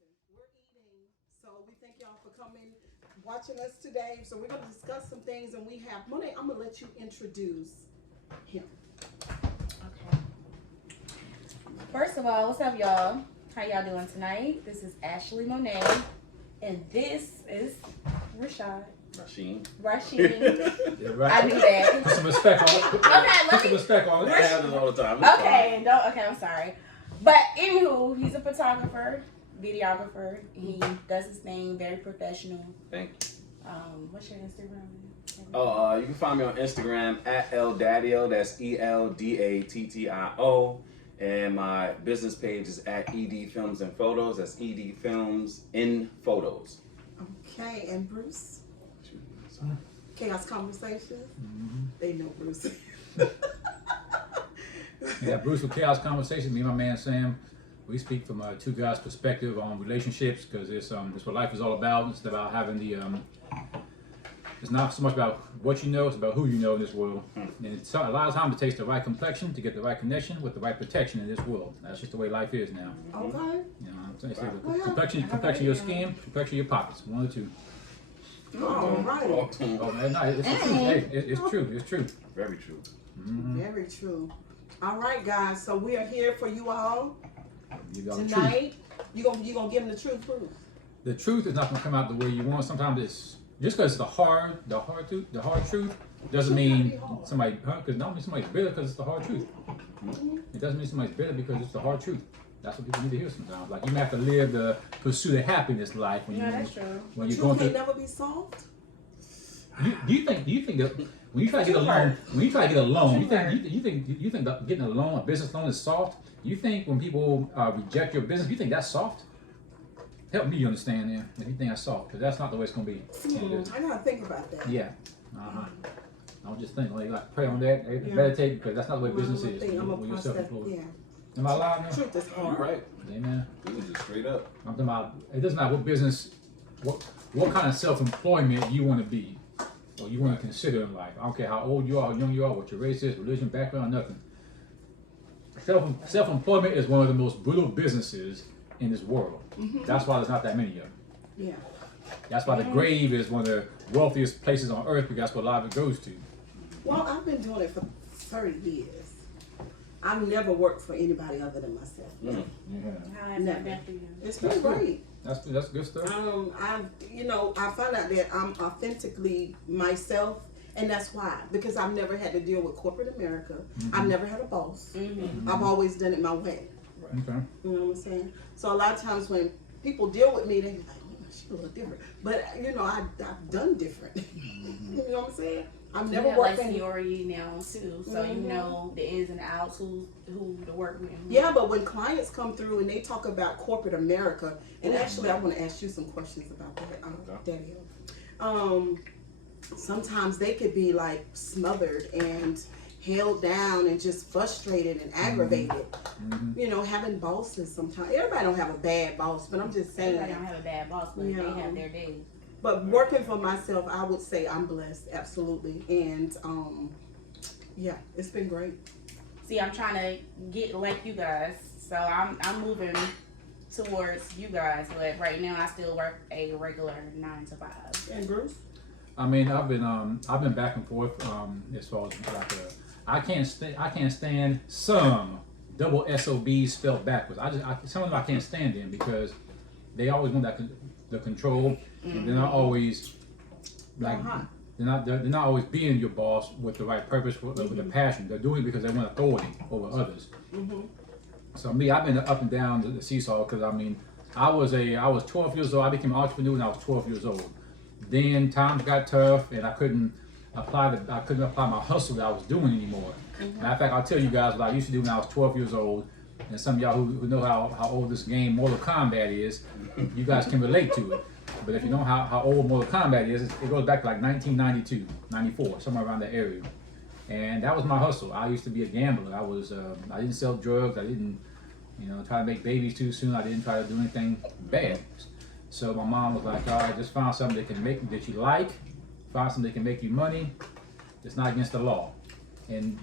We're eating, so we thank y'all for coming, watching us today. So we're gonna discuss some things, and we have Monae. I'm gonna let you introduce him. Okay. First of all, what's up, y'all? How y'all doing tonight? This is Ashley Monae, and this is Rashad. Rasheen. Yeah, right. I knew that. Put some respect on it. Put some respect on it. That happens all the time. Okay, I'm sorry. But anywho, he's a photographer, videographer. He does his thing, very professional. Thank you. What's your Instagram? Oh, you can find me on Instagram at Eldattio. That's ELDATTIO. And my business page is at ED Films and Photos. That's ED Films in Photos. Okay, and Bruce. Chaos Conversations. They know Bruce. Yeah, Bruce with Chaos Conversations. Me and my man Sam, we speak from two guys' perspective on relationships because it's what life is all about. It's about having the it's not so much about what you know, it's about who you know in this world. And it's a lot of times it takes the right complexion to get the right connection with the right protection in this world. That's just the way life is now. Okay. You know, I'm saying, complexion of your skin, complexion of your pockets, one or two. All right. Oh man, no, it's the truth. Hey, it's true. It's true. Very true. Very true. All right, guys. So we are here for you all You got tonight. You gonna give them the truth, Bruce? the truth is not going to come out the way you want. Sometimes it's just because it's the hard truth doesn't mean somebody, because not mean somebody's bitter because it's the hard truth. It doesn't mean somebody's bitter because it's the hard truth. That's what people need to hear sometimes. Like you may have to live the pursuit of happiness life when that's true. when you're Truth going can through. never be solved. Do you think that when you try to get a loan, you think that getting a loan, a business loan is soft? You think when people reject your business, you think that's soft? Help me understand there. If you think that's soft, because that's not the way it's gonna be. I gotta think about that. Yeah. I was just thinking, like pray on that, meditate, because that's not the way business is. I'm When you're self-employed. Yeah. Am I lying now? Truth is You're hard. right. Amen. It was just straight up. I'm talking about. It doesn't matter what business, what kind of self-employment you want to be, or you want to consider in life. I don't care how old you are, how young you are, what your race is, religion, background, nothing. Self-employment is one of the most brutal businesses in this world. That's why there's not that many of them. Yeah. That's why the grave is one of the wealthiest places on earth, because that's what a lot of it goes to. Well, I've been doing it for 30 years. I've never worked for anybody other than myself. Yeah. How has that been for you? It's been great. That's good stuff. I found out that I'm authentically myself, and that's why, because I've never had to deal with corporate America. I've never had a boss. I've always done it my way. Okay. You know what I'm saying? So a lot of times when people deal with me, they be like, she's a little different. But I've done different. You know what I'm saying? I've never worked like in seniority now too, so you know the ins and outs, who to work with. Yeah, but when clients come through and they talk about corporate America, and actually I want to ask you some questions about that, Daddy. Sometimes they could be like smothered and held down and just frustrated and aggravated. You know, having bosses sometimes. Everybody don't have a bad boss, but I'm just saying. Everybody don't have a bad boss, but they have their days. But working for myself, I would say I'm blessed, absolutely. And yeah, it's been great. See, I'm trying to get like you guys, so I'm moving towards you guys. But right now, I still work a regular 9 to 5. And Bruce? I mean, I've been back and forth as far as like I can't stand some double SOBs spelled backwards. Some of them I can't stand them because they always want the control, and they're not always like they're not always being your boss with the right purpose, with the passion. They're doing it because they want authority over others. So me, I've been up and down the seesaw because I mean, I was 12 years old. I became an entrepreneur when I was 12 years old. Then times got tough, and I couldn't apply my hustle that I was doing anymore. Matter of fact, I'll tell you guys what I used to do when I was 12 years old. And some of y'all who know how old this game Mortal Kombat is, you guys can relate to it. But if you know how old Mortal Kombat is, it goes back to like 1992, 94, somewhere around that area. And that was my hustle. I used to be a gambler. I didn't sell drugs. I didn't, try to make babies too soon. I didn't try to do anything bad. So my mom was like, all right, just find something that you like, find something that can make you money. It's not against the law. And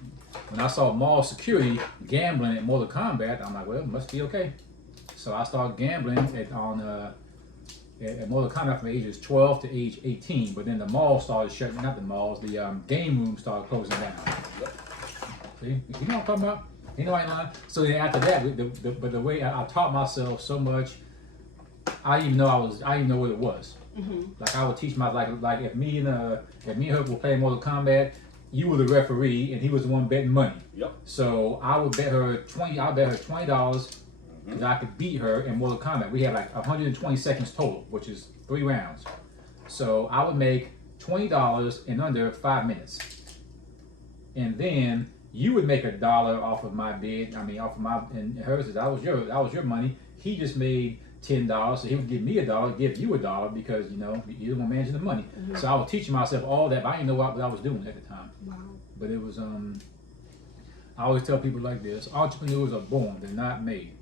when I saw mall security gambling at Mortal Kombat, I'm like, well, it must be okay. So I started gambling at Mortal Kombat from ages 12 to age 18. But then the mall started shutting, not the malls, the game rooms started closing down. See, you know what I'm talking about? You know what I mean? So then after that, but the way I taught myself so much, I didn't even know what it was. Like I would teach my like if me and Hook were playing Mortal Kombat, you were the referee and he was the one betting money. Yep. So I would bet her $20 that I could beat her in Mortal Kombat. We had like 120 seconds total, which is 3 rounds. So I would make $20 in under 5 minutes, and then you would make $1 off of my bid. I mean, off of my and hers. That was your money. He just made $10, so he would give me $1, give you $1 because you're the one managing the money. So I was teaching myself all that, but I didn't know what I was doing at the time. Wow. But it was I always tell people like this: entrepreneurs are born; they're not made.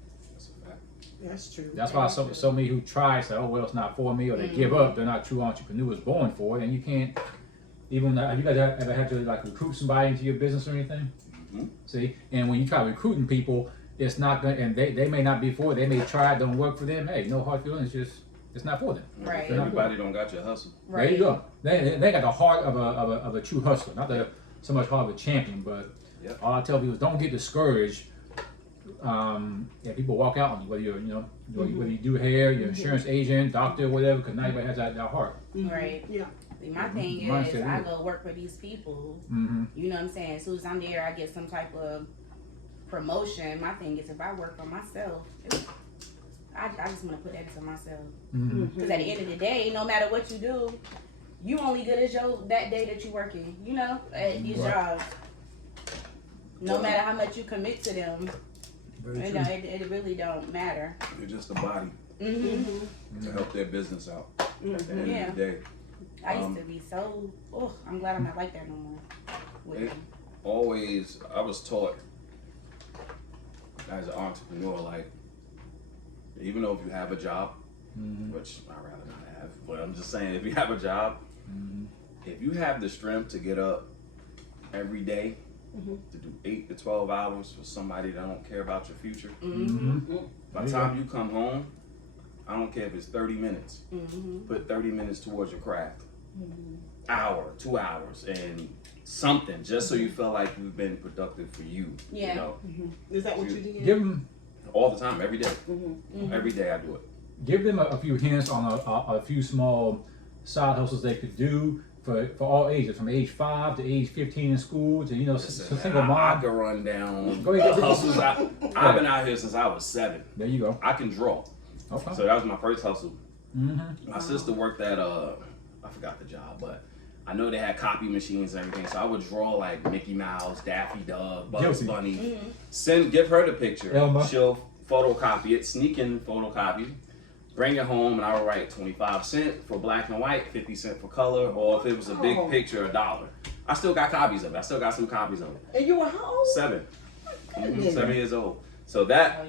That's true. That's why so many who try say, "Oh well, it's not for me," or they give up. They're not true entrepreneurs born for it, and you can't. Even have you guys ever had to like recruit somebody into your business or anything? See, and when you try recruiting people, it's not going, and they may not be for it. They may try it, don't work for them. Hey, no hard feelings. It's not for them. Right. Everybody don't got your hustle. There you go. They got the heart of a true hustler, not so much heart of a champion. But all I tell people is don't get discouraged. People walk out on you, whether whether you do hair, your insurance agent, doctor, whatever, because not everybody has that heart. Right. Yeah. See, my thing is, I go work for these people. You know what I'm saying? As soon as I'm there, I get some type of promotion. My thing is, if I work for myself, I just want to put that into myself. Because at the end of the day, no matter what you do, you only good as that day that you're working. At these jobs. No matter how much you commit to them, it really don't matter. You're just a body to help their business out at the end of the day. I used to be I'm glad I'm not like that no more. I was taught as an entrepreneur, like, even though if you have a job, which I'd rather not have, but I'm just saying, if you have a job, if you have the strength to get up every day to do 8 to 12 hours for somebody that don't care about your future, by the time you come home, I don't care if it's 30 minutes, put 30 minutes towards your craft. Hour, 2 hours, and something, just so you feel like you've been productive for you. Yeah. Is that what you did? Give them all the time, every day. Every day I do it. Give them a few hints on a few small side hustles they could do for all ages, from age 5 to age 15 in school to single mom. I can run down Go ahead. the hustles. I've been out here since I was 7. There you go. I can draw. Okay. So that was my first hustle. My sister worked at I forgot the job, but I know they had copy machines and everything. So I would draw like Mickey Mouse, Daffy Duck, Bugs Bunny. Give her the picture. Elma. She'll photocopy it, sneak in photocopy, bring it home, and I would write 25 cents for black and white, 50 cents for color, or if it was a big picture, $1. I still got copies of it. I still got some copies of it. And you were how old? 7. 7 years old. So that,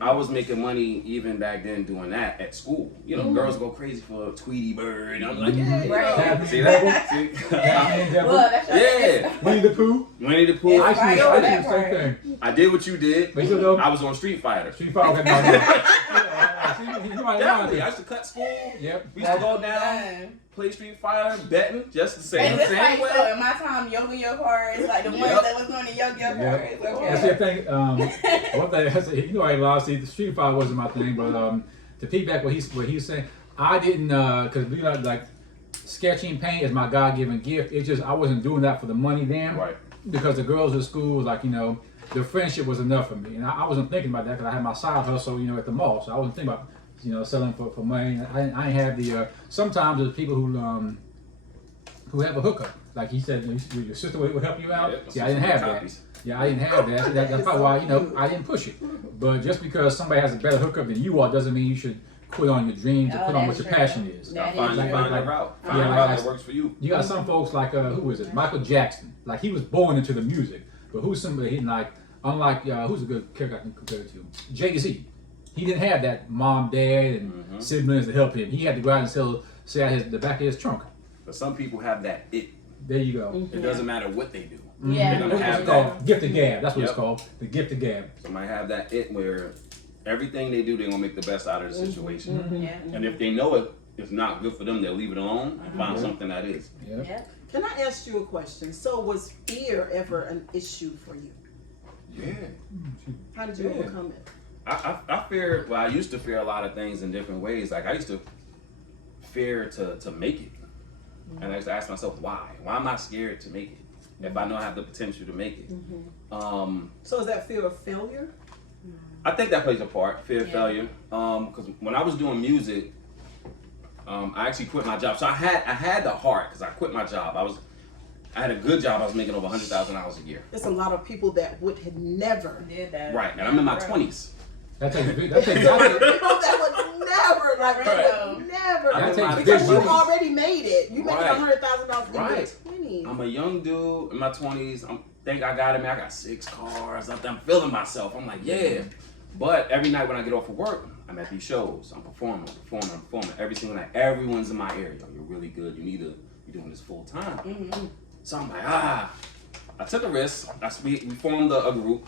I was making money even back then doing that at school. Girls go crazy for Tweety Bird. I'm like, yeah, see that? See? Well, that's Yeah. Winnie the Pooh. Winnie the Pooh. I Right. do the That same part. thing. I did what you did. But you know, I was on Street Fighter. Street Fighter. Definitely. I used to cut school. Yep. We used to go down, play Street Fighter, betting, just the same. And it's like, same way. so in my time, Yo-Yo cars, like the ones that was on the Yo-Yo cars. That's the thing. One thing, I lost. See, the Street Fighter wasn't my thing, but to piggyback what he's saying, I didn't because like sketching paint is my God-given gift. It's just I wasn't doing that for the money then, Right. Because the girls at school, like the friendship was enough for me, and I wasn't thinking about that because I had my side hustle, at the mall, so I wasn't thinking about selling for money. I didn't have the sometimes there's people who have a hookup, like he said, your sister would help you out. Yeah, See, I didn't have that. Yeah, I didn't have that. That's probably why I didn't push it. But just because somebody has a better hookup than you are doesn't mean you should quit on your dreams or quit on what your passion is. That Find is a true. route. Find a Yeah, route like- that works for you. You got some folks like who is it? Michael Jackson. Like he was born into the music, but who's somebody unlike who's a good character I can compare it to? Jay-Z. He didn't have that mom, dad, and siblings to help him. He had to go out and sell the back of his trunk. But some people have that it. There you go. It doesn't matter what they do. Yeah. They're gonna It's have called that. gift of gab. That's what it's Yep. called. The gift of gab. Somebody have that it where everything they do, they're gonna make the best out of the situation. Yeah. And if they know it's not good for them, they'll leave it alone and find something that is. Yeah. Can I ask you a question? So was fear ever an issue for you? Yeah. How did you overcome it? I fear, well, I used to fear a lot of things in different ways. Like I used to fear to make it. And I used to ask myself, why? Why am I scared to make it? If I know I have the potential to make it. So is that fear of failure? I think that plays a part, fear of failure. Because when I was doing music, I actually quit my job. So I had the heart because I quit my job. I had a good job. I was making over $100,000 a year. There's a lot of people that would have never Did that. Right, and I'm in my 20s. That takes people that would never, like, never. That takes Because big you money. already made it. You made Right. $100,000 in your Right. 20s. I'm a young dude in my 20s. I think I got it, man. I got 6 cars. I'm feeling myself. I'm like, yeah. But every night when I get off of work, I'm at these shows. I'm performing every single night. Everyone's in my area. You're really good. You're doing this full time. So I'm like, I took a risk. We formed a group.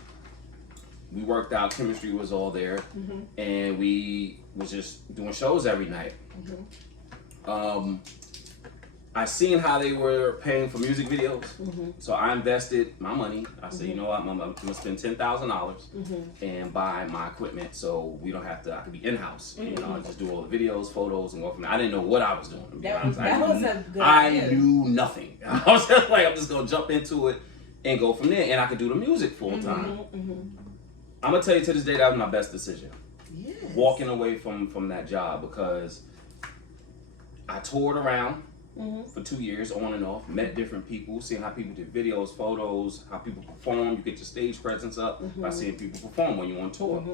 We worked out. Chemistry was all there, and we was just doing shows every night. I seen how they were paying for music videos, so I invested my money. I said, you know what, I'm gonna spend $10,000 and buy my equipment, so we don't have to. I could be in house, you know, and just do all the videos, photos, and go from there. I didn't know what I was doing. That was a good I idea. knew nothing. I was just like, I'm just gonna jump into it and go from there, and I could do the music full time. I'm gonna tell you to this day that was my best decision. Yes. Walking away from that job, because I toured around for 2 years on and off, met different people, seeing how people did videos, photos, how people perform. You get your stage presence up by seeing people perform when you're on tour.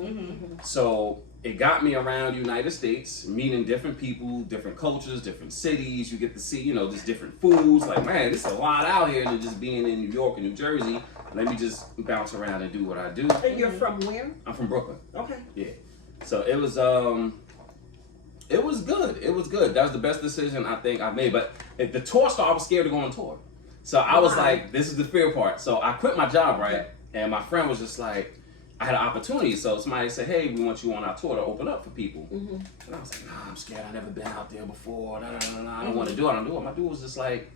So it got me around the United States, meeting different people, different cultures, different cities. You get to see, you know, just different foods. Like, man, there's a lot out here than just being in New York and New Jersey. Let me just bounce around and do what I do. And you're from where? I'm from Brooklyn. Okay. Yeah. So it was good. It was good. That was the best decision I think I made. But if the tour started, I was scared to go on tour. So I was like, this is the fear part. So I quit my job, right? And my friend was just like, I had an opportunity. So somebody said, hey, we want you on our tour to open up for people. And I was like, nah, I'm scared. I've never been out there before. I don't want to do it. My dude was just like,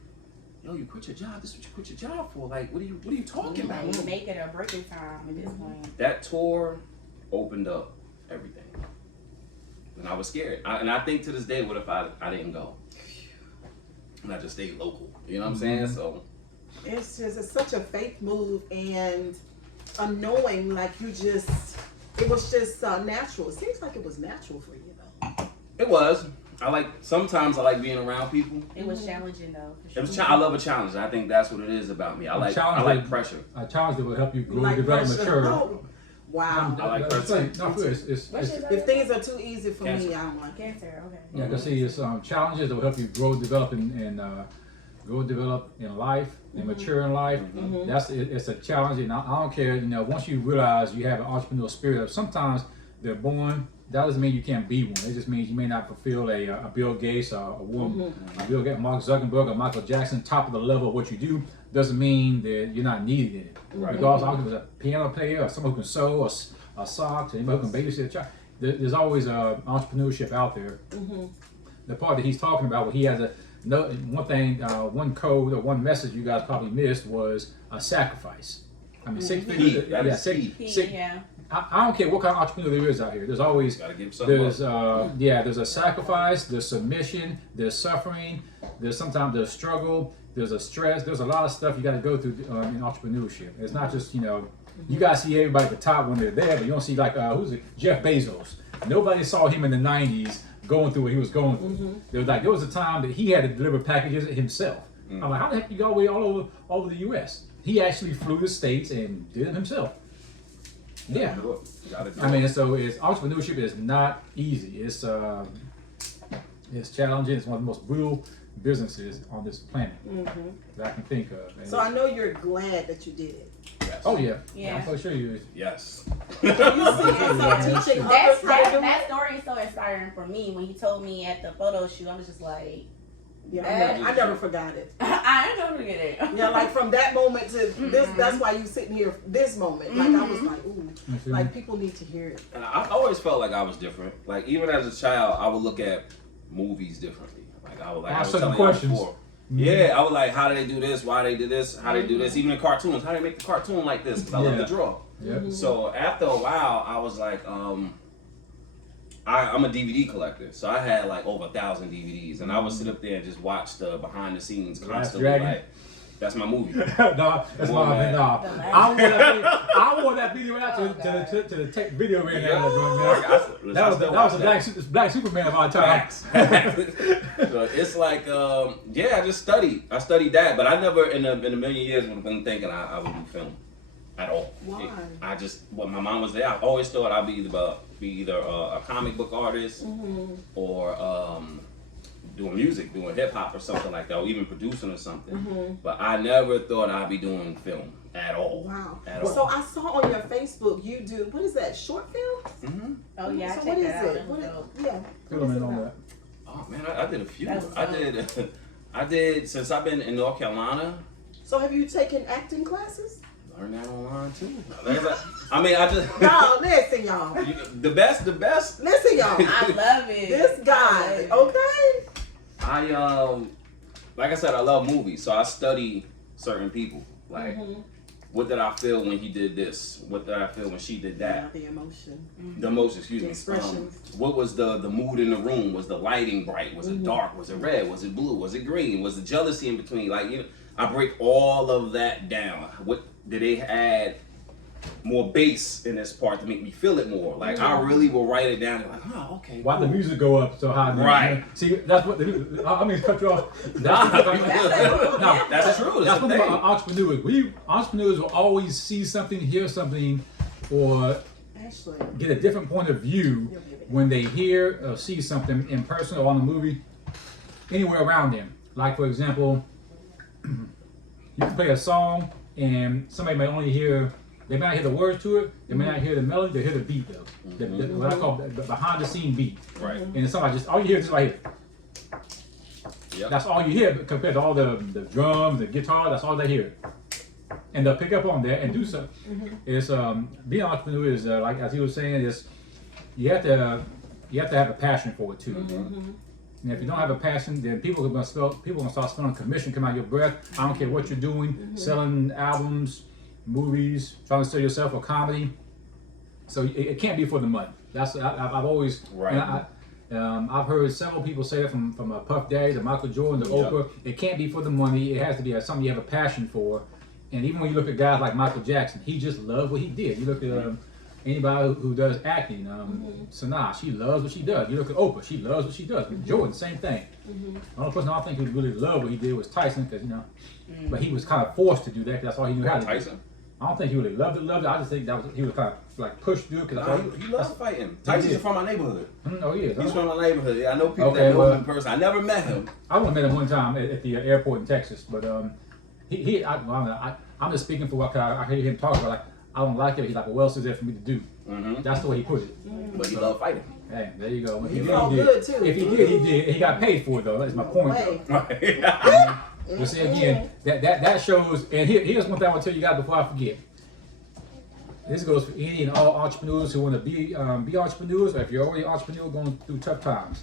yo, you quit your job. This is what you quit your job for. Like, what are you talking about? You make it a breaking time at this point. That tour opened up everything. And I was scared. And I think to this day, what if I didn't go? And I just stayed local. You know what I'm saying? So It's such a faith move, and a knowing, like, it was just natural. It seems like it was natural for you, though. it was. Sometimes I like being around people. It was challenging though. For It was sure. I love a challenge. I think that's what it is about me. I like pressure. A challenge that will help you grow, Like develop, pressure. mature. Oh, wow. I like That's pressure. like- no, for real, it's What is that? If things are too easy for Cancer. me, I don't like it. Cancer, okay. yeah, because see, it's challenges that will help you grow, develop, and grow, develop in life and mature in life. It's a challenge, and I don't care. You know, once you realize you have an entrepreneurial spirit, sometimes they're born. That doesn't mean you can't be one. It just means you may not fulfill a Bill Gates or a woman, a Bill Gates, Mark Zuckerberg or Michael Jackson, top of the level of what you do. Doesn't mean that you're not needed in it. Right. Because I was a piano player, or someone who can sew, or socks, or anybody who can babysit a child. There's always entrepreneurship out there. The part that he's talking about, where he has one code or one message you guys probably missed was a sacrifice. I mean, six figures. That is key. Yeah. I don't care what kind of entrepreneur there is out here. There's always Gotta give something up. there's a sacrifice, there's submission, there's suffering, there's sometimes there's struggle, there's a stress, there's a lot of stuff you got to go through in entrepreneurship. It's not just you guys see everybody at the top when they're there, but you don't see who's it? Jeff Bezos. Nobody saw him in the '90s going through what he was going through. There was a time that he had to deliver packages himself. I'm like, how the heck you go all over the U.S.? He actually flew to the States and did it himself. Yeah. I mean, so entrepreneurship is not easy. It's challenging. It's one of the most brutal businesses on this planet that I can think of. And So I know you're glad that you did it. Yes. oh yeah, Yeah. I'm so sure you. Yes. You see yourself teaching That's others how to do that it? story is so inspiring for me. When he told me at the photo shoot, I was just like, Yeah, I never forgot it. I never forget it. Yeah, like from that moment to this, that's why you sitting here. This moment, like I was like, ooh, like people need to hear it. And I always felt like I was different. Like even as a child, I would look at movies differently. Like I was telling you before. Yeah, I was like, how do they do this? Why they do this? How they do this? Even in cartoons, how they make the cartoon like this? Because I love to draw. Yep. So after a while, I was like, I'm a DVD collector, so I had like over 1,000 DVDs, and I would sit up there and just watch the behind the scenes constantly. Like, that's my movie. No, that's my no. I wore that video out to the tech video man. That was the black Superman of our time. So it's like, I just studied. I studied that, but I never in a million years would have been thinking I would do film at all. Why? My mom was there. I always thought I'd be either a comic book artist or doing music, doing hip hop or something like that, or even producing or something. But I never thought I'd be doing film at all. Wow. At all. So I saw on your Facebook you do, what is that, short films? Oh yeah, So I what checked is that out. it? That Fill them in on that. Oh man, I did a few. That was I did since I've been in North Carolina. So have you taken acting classes? Learn that online too. I mean, I just No, listen, y'all. the best. Listen, y'all. I love it. This guy, okay? Like I said, I love movies, so I study certain people. Like, what did I feel when he did this? What did I feel when she did that? The emotion. The emotion, excuse The me. expressions. What was the mood in the room? Was the lighting bright? Was it dark? Was it red? Was it blue? Was it green? Was the jealousy in between? Like, I break all of that down. What did they add more bass in this part to make me feel it more? Like I really will write it down and like, oh, okay. Why the music go up so high? Right. See, that's what I mean. Cut you off. That's true. That's one thing. thing about entrepreneurs. Entrepreneurs will always see something, hear something, or Ashley. get a different point of view when they hear or see something in person or on a movie anywhere around them. Like for example, you can play a song and somebody may only hear. They may not hear the words to it. They may not hear the melody. They hear the beat though. What I call the behind the scene beat. Right. And it's something all you hear is just right here. Yep. That's all you hear compared to all the drums, the guitar. That's all they hear. And they'll pick up on that and do something. It's being an entrepreneur is like as he was saying is you have to have a passion for it too. And if you don't have a passion, then people are gonna start spending commission come out of your breath. I don't care what you're doing, selling albums, movies, trying to sell yourself a comedy. So it can't be for the money. I've always right. And I've heard several people say that from Puff Daddy to Michael Jordan to Oprah. It can't be for the money. It has to be something you have a passion for. And even when you look at guys like Michael Jackson, he just loved what he did. You look at anybody who does acting, Sanaa, she loves what she does. You look at Oprah, she loves what she does. Jordan, same thing. The only person I don't think who really loved what he did was Tyson, because but he was kind of forced to do that. Because that's all he knew how to Tyson? do. I don't think he really loved it. I just think he was kind of like pushed through it. He loves fighting. Tyson's from my neighborhood. Oh yeah, he's from my neighborhood. Yeah, I know people that know him in person. I never met him. I only met him one time at the airport in Texas, but I'm just speaking for what I hear him talk about. Like I don't like it. He's like, well, what else is there for me to do? That's the way he put it. But he loved fighting. Hey, there you go. He felt good too. If he did, he did. He got paid for it though. That's my point. But see again, that shows. And here's one thing I want to tell you guys before I forget. This goes for any and all entrepreneurs who want to be entrepreneurs, or if you're already an entrepreneur going through tough times.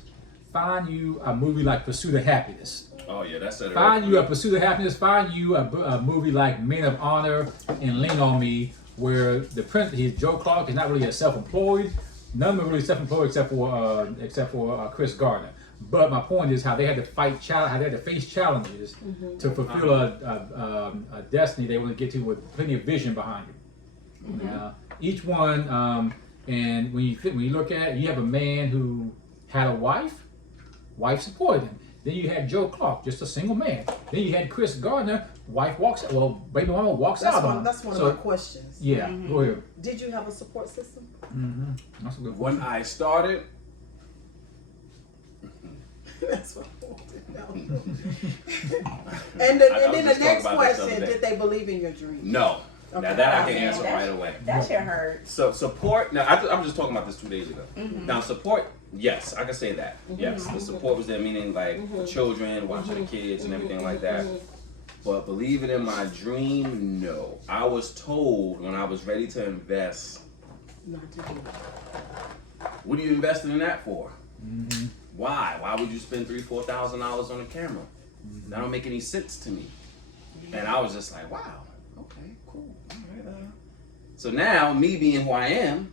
Find you a movie like Pursuit of Happiness. Oh yeah, that's it. Find you a Pursuit of Happiness. Find you a movie like Men of Honor and Lean on Me, where the he's Joe Clark is not really a self-employed. None of them are really self-employed except for Chris Gardner. But my point is how they had to how they had to face challenges to fulfill a destiny they want to get to with plenty of vision behind it. Each one, and when you look at it, you have a man who had a wife supported him. Then you had Joe Clark, just a single man. Then you had Chris Gardner, wife walks out. Well, baby mama walks out on him. That's one of my questions. Yeah, go ahead. Did you have a support system? That's a good When I started. That's what I wanted to know. And then the next question, did they believe in your dream? No. Okay. Now that I can answer right away. That shit hurt. So support. Now I was just talking about this 2 days ago. Now support. Yes, I can say that. Yes, the support was there, meaning like for children, watching the kids and everything like that. But believe it in my dream, no. I was told when I was ready to invest. Not to do it. What are you investing in that for? Why? Why would you spend $3,000-$4,000 on a camera? That don't make any sense to me. And I was just like, wow, okay, cool. All right, So now, me being who I am,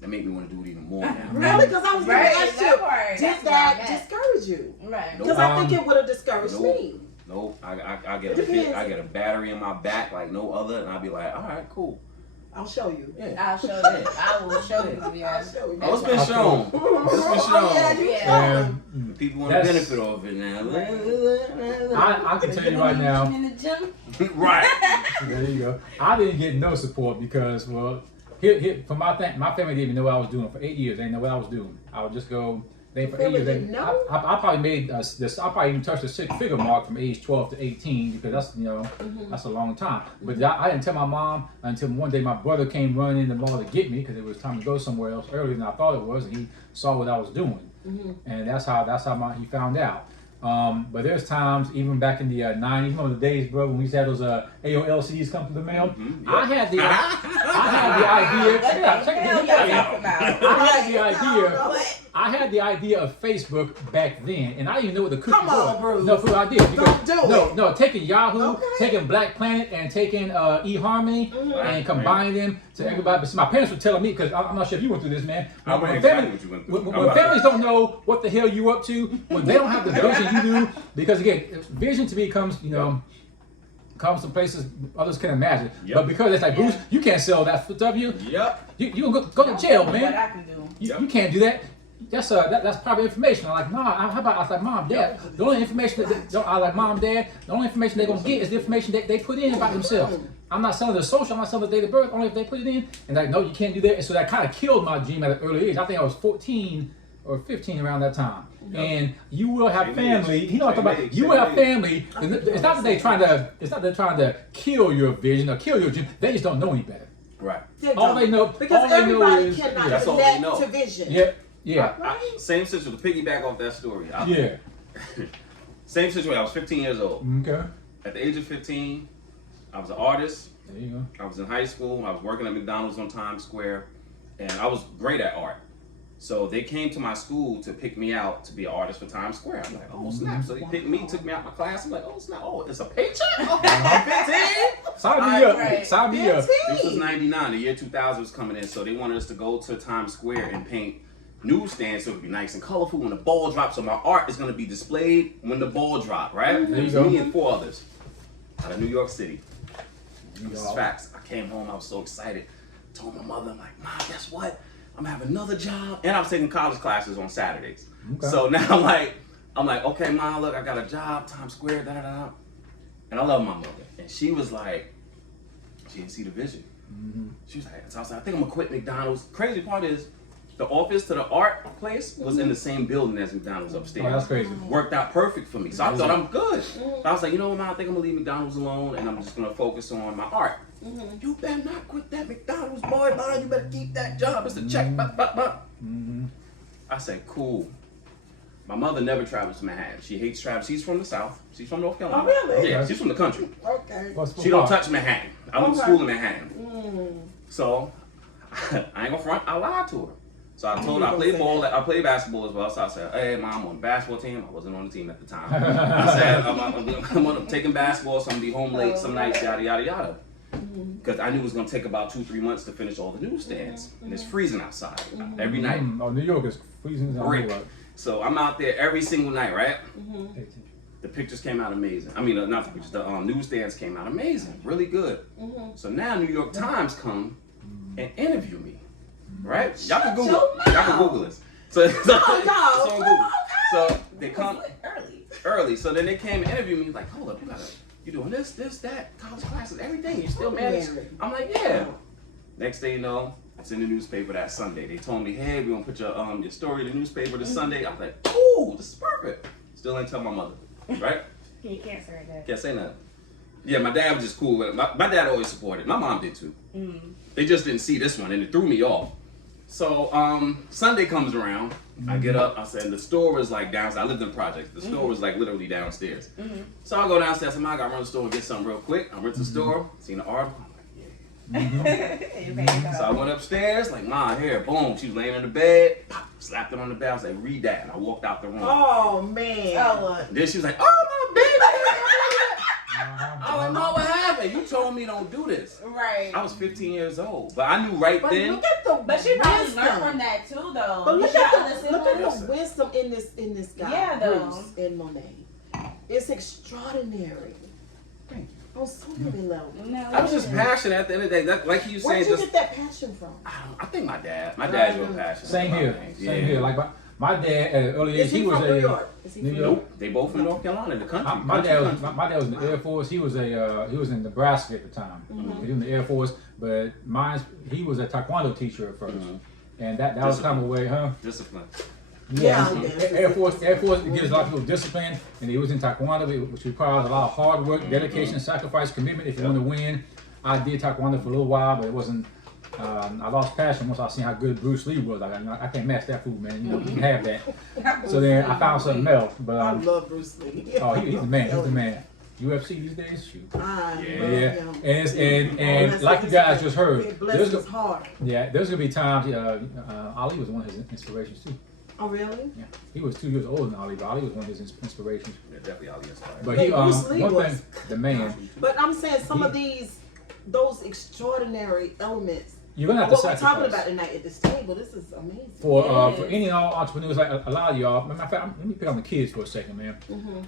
that made me want to do it even more now. Really? Because I was going to ask you, part. did that discourage you? Right. Because I think it would have discouraged me. Nope. I get a battery in my back like no other, and I'll be like, all right, cool. I'll show you. Yeah. I'll show you. I will show you. Yeah. I'll show you. Oh, it's been shown. It's been shown. Oh, yeah, you And People want to benefit off it now. I can tell you right now. In the gym. Right. There you go. I didn't get no support because, well, here for my family didn't even know what I was doing for 8 years. They didn't know what I was doing. I would just go. They for 8 years. Didn't know? I probably made this. I probably even touched the 6-figure mark from age 12 to 18 because that's that's a long time. But I didn't tell my mom until one day my brother came running in the mall to get me because it was time to go somewhere else earlier than I thought it was, and he saw what I was doing, and that's how he found out. But there's times, even back in the 90s, remember the days, bro, when we used to have those AOLCs come through the mail? Yep. I had the idea. I had the idea of Facebook back then, and I didn't even know what the cookie Come on, was. Bruce. No, for I did. Because, Don't do it. No, taking Yahoo, Okay. taking Black Planet, and taking eHarmony, and combining them to everybody. But see, my parents were telling me, because I'm not sure if you went through this, man. I went When exactly what you went through. when families don't know what the hell you up to, when they don't have the vision you do, because again, vision to me comes, comes from places others can imagine. Yep. But because it's like, Bruce, you can't sell that stuff. You gonna go to jail, man. What I can do. You can't do that. That's private information. I'm like, Mom, how about? I was like, Mom, Dad. The only information Mom, Dad. The only information they're gonna get is the information that they put in about themselves. I'm not selling the social. I'm not selling the date of birth. Only if they put it in. And like, no, you can't do that. And so that kind of killed my dream at an early age. I think I was 14 or 15 around that time. And you will have family. You know what I'm talking about? You will have family. It's not that they're trying to kill your vision or kill your dream. They just don't know any better. Right. All they know. Because all they know everybody is, cannot That's all they connect know. to vision. Yeah. Same situation. To piggyback off that story. Same situation. I was 15 years old. Okay. At the age of 15, I was an artist. There you go. I was in high school. I was working at McDonald's on Times Square, and I was great at art. So they came to my school to pick me out to be an artist for Times Square. I'm like, oh snap! So they picked me, took me out my class. I'm like, oh snap! Oh, it's a paycheck. I'm 15. Sign me up. Sign me up. This was '99. The year 2000 was coming in, so they wanted us to go to Times Square and paint newsstands so it would be nice and colorful when the ball drops. So my art is going to be displayed when the ball drop, right? There you So go. me and 4 others out of New York City. This is facts. I came home. I was so excited. Told my mother, I'm like, Mom, guess what? I'm gonna have another job, and I was taking college classes on Saturdays. Okay. So now I'm like, okay, Mom, look, I got a job, Times Square, da da da. And I love my mother, and she was like, she didn't see the vision. She was like, so I was like, I think I'm gonna quit McDonald's. Crazy part is, the office to the art place was in the same building as McDonald's upstairs. Oh, that's crazy. Worked out perfect for me, so I thought I'm good. So I was like, you know what, Mom, I think I'm gonna leave McDonald's alone, and I'm just gonna focus on my art. You better not quit that McDonald's, boy, Mom. You better keep that job. It's a check. I said, cool. My mother never travels to Manhattan. She hates travel. She's from the South. She's from North Carolina. Oh, really? Yeah, she's from the country. Okay. She don't touch Manhattan. I went to school in Manhattan. So, I ain't gonna front. I lied to her. So I told her I played ball. I played basketball as well. So I said, "Hey, Mom, I'm on the basketball team. I wasn't on the team at the time." I said, "I'm taking basketball, so I'm gonna be home late some nights, yada yada yada." Because I knew it was gonna take about 2-3 months to finish all the newsstands, and it's freezing outside every night. Oh, New York is freezing. Brick. So I'm out there every single night, right? The pictures came out amazing. I mean, not the pictures. The newsstands came out amazing, really good. So now New York Times come and interview me. Right? Y'all can Google this. So they come early. So then they came and interviewed me like, hold up, you doing this, that, college classes, everything. You still manage? I'm like, yeah. Next thing you know, it's in the newspaper that Sunday. They told me, hey, we're gonna put your story in the newspaper this Sunday. I was like, ooh, this is perfect. Still ain't tell my mother, right? You can't say that. Can't say nothing. Yeah, my dad was just cool with it. My dad always supported. My mom did too. They just didn't see this one, and it threw me off. So Sunday comes around. I get up. I said, the store was like downstairs. I lived in projects. The store was like literally downstairs. So I go downstairs. I said, I gotta run to the store and get something real quick. I went to the store, seen the article. I'm like, yeah. So I went upstairs, like, Ma, here, boom. She was laying in the bed, pop, slapped it on the bed. I was like, read that. And I walked out the room. Oh, man. Oh, Then she was like, oh, my baby. I was like, Mom, what happened? You told me don't do this. right. I was 15 years old, but I knew right But then. look at the But she probably wisdom. learned from that too, though. But look You at got the, other look at siblings? the wisdom in this guy, Yeah, though. Bruce and Monae. It's extraordinary. Thank you. On so many levels. No, I was just passionate at the end of the day. That, like he was Where saying, did you just get that passion from? I think my dad. My dad's real passionate. Same about here. things. Same here. Like my dad at an early age, Is he was from a New York? Is he New from York. Nope, they both from North Carolina, the country. My country, dad was country. my dad was in the Air Force. He was in Nebraska at the time. He was in the Air Force, but he was a Taekwondo teacher at first, and that was kind of a way, huh? Discipline. Yeah. Air Force gives a lot of people discipline, and he was in Taekwondo, which requires a lot of hard work, dedication, sacrifice, commitment. If you want to win, I did Taekwondo for a little while, but it wasn't. I lost passion once I seen how good Bruce Lee was. I can't match that food, man. You can have that. So then I found something else. But I love Bruce Lee. oh, he's the man. He's the man. UFC these days, shoot. I love Yeah, him. and like you guys just heard, Bless his heart. there's gonna be times. Ali was one of his inspirations too. Oh, really? Yeah, he was 2 years older than Ali, but Ali was one of his inspirations. Yeah, definitely Ali inspired. But he, Bruce Lee one was- thing, the man, But I'm saying some of those extraordinary elements. you're gonna have to What we're talking sacrifice. about tonight at this table, this is amazing. For Yes. any and all entrepreneurs, like a lot of y'all. Matter of fact, let me pick on the kids for a second, man.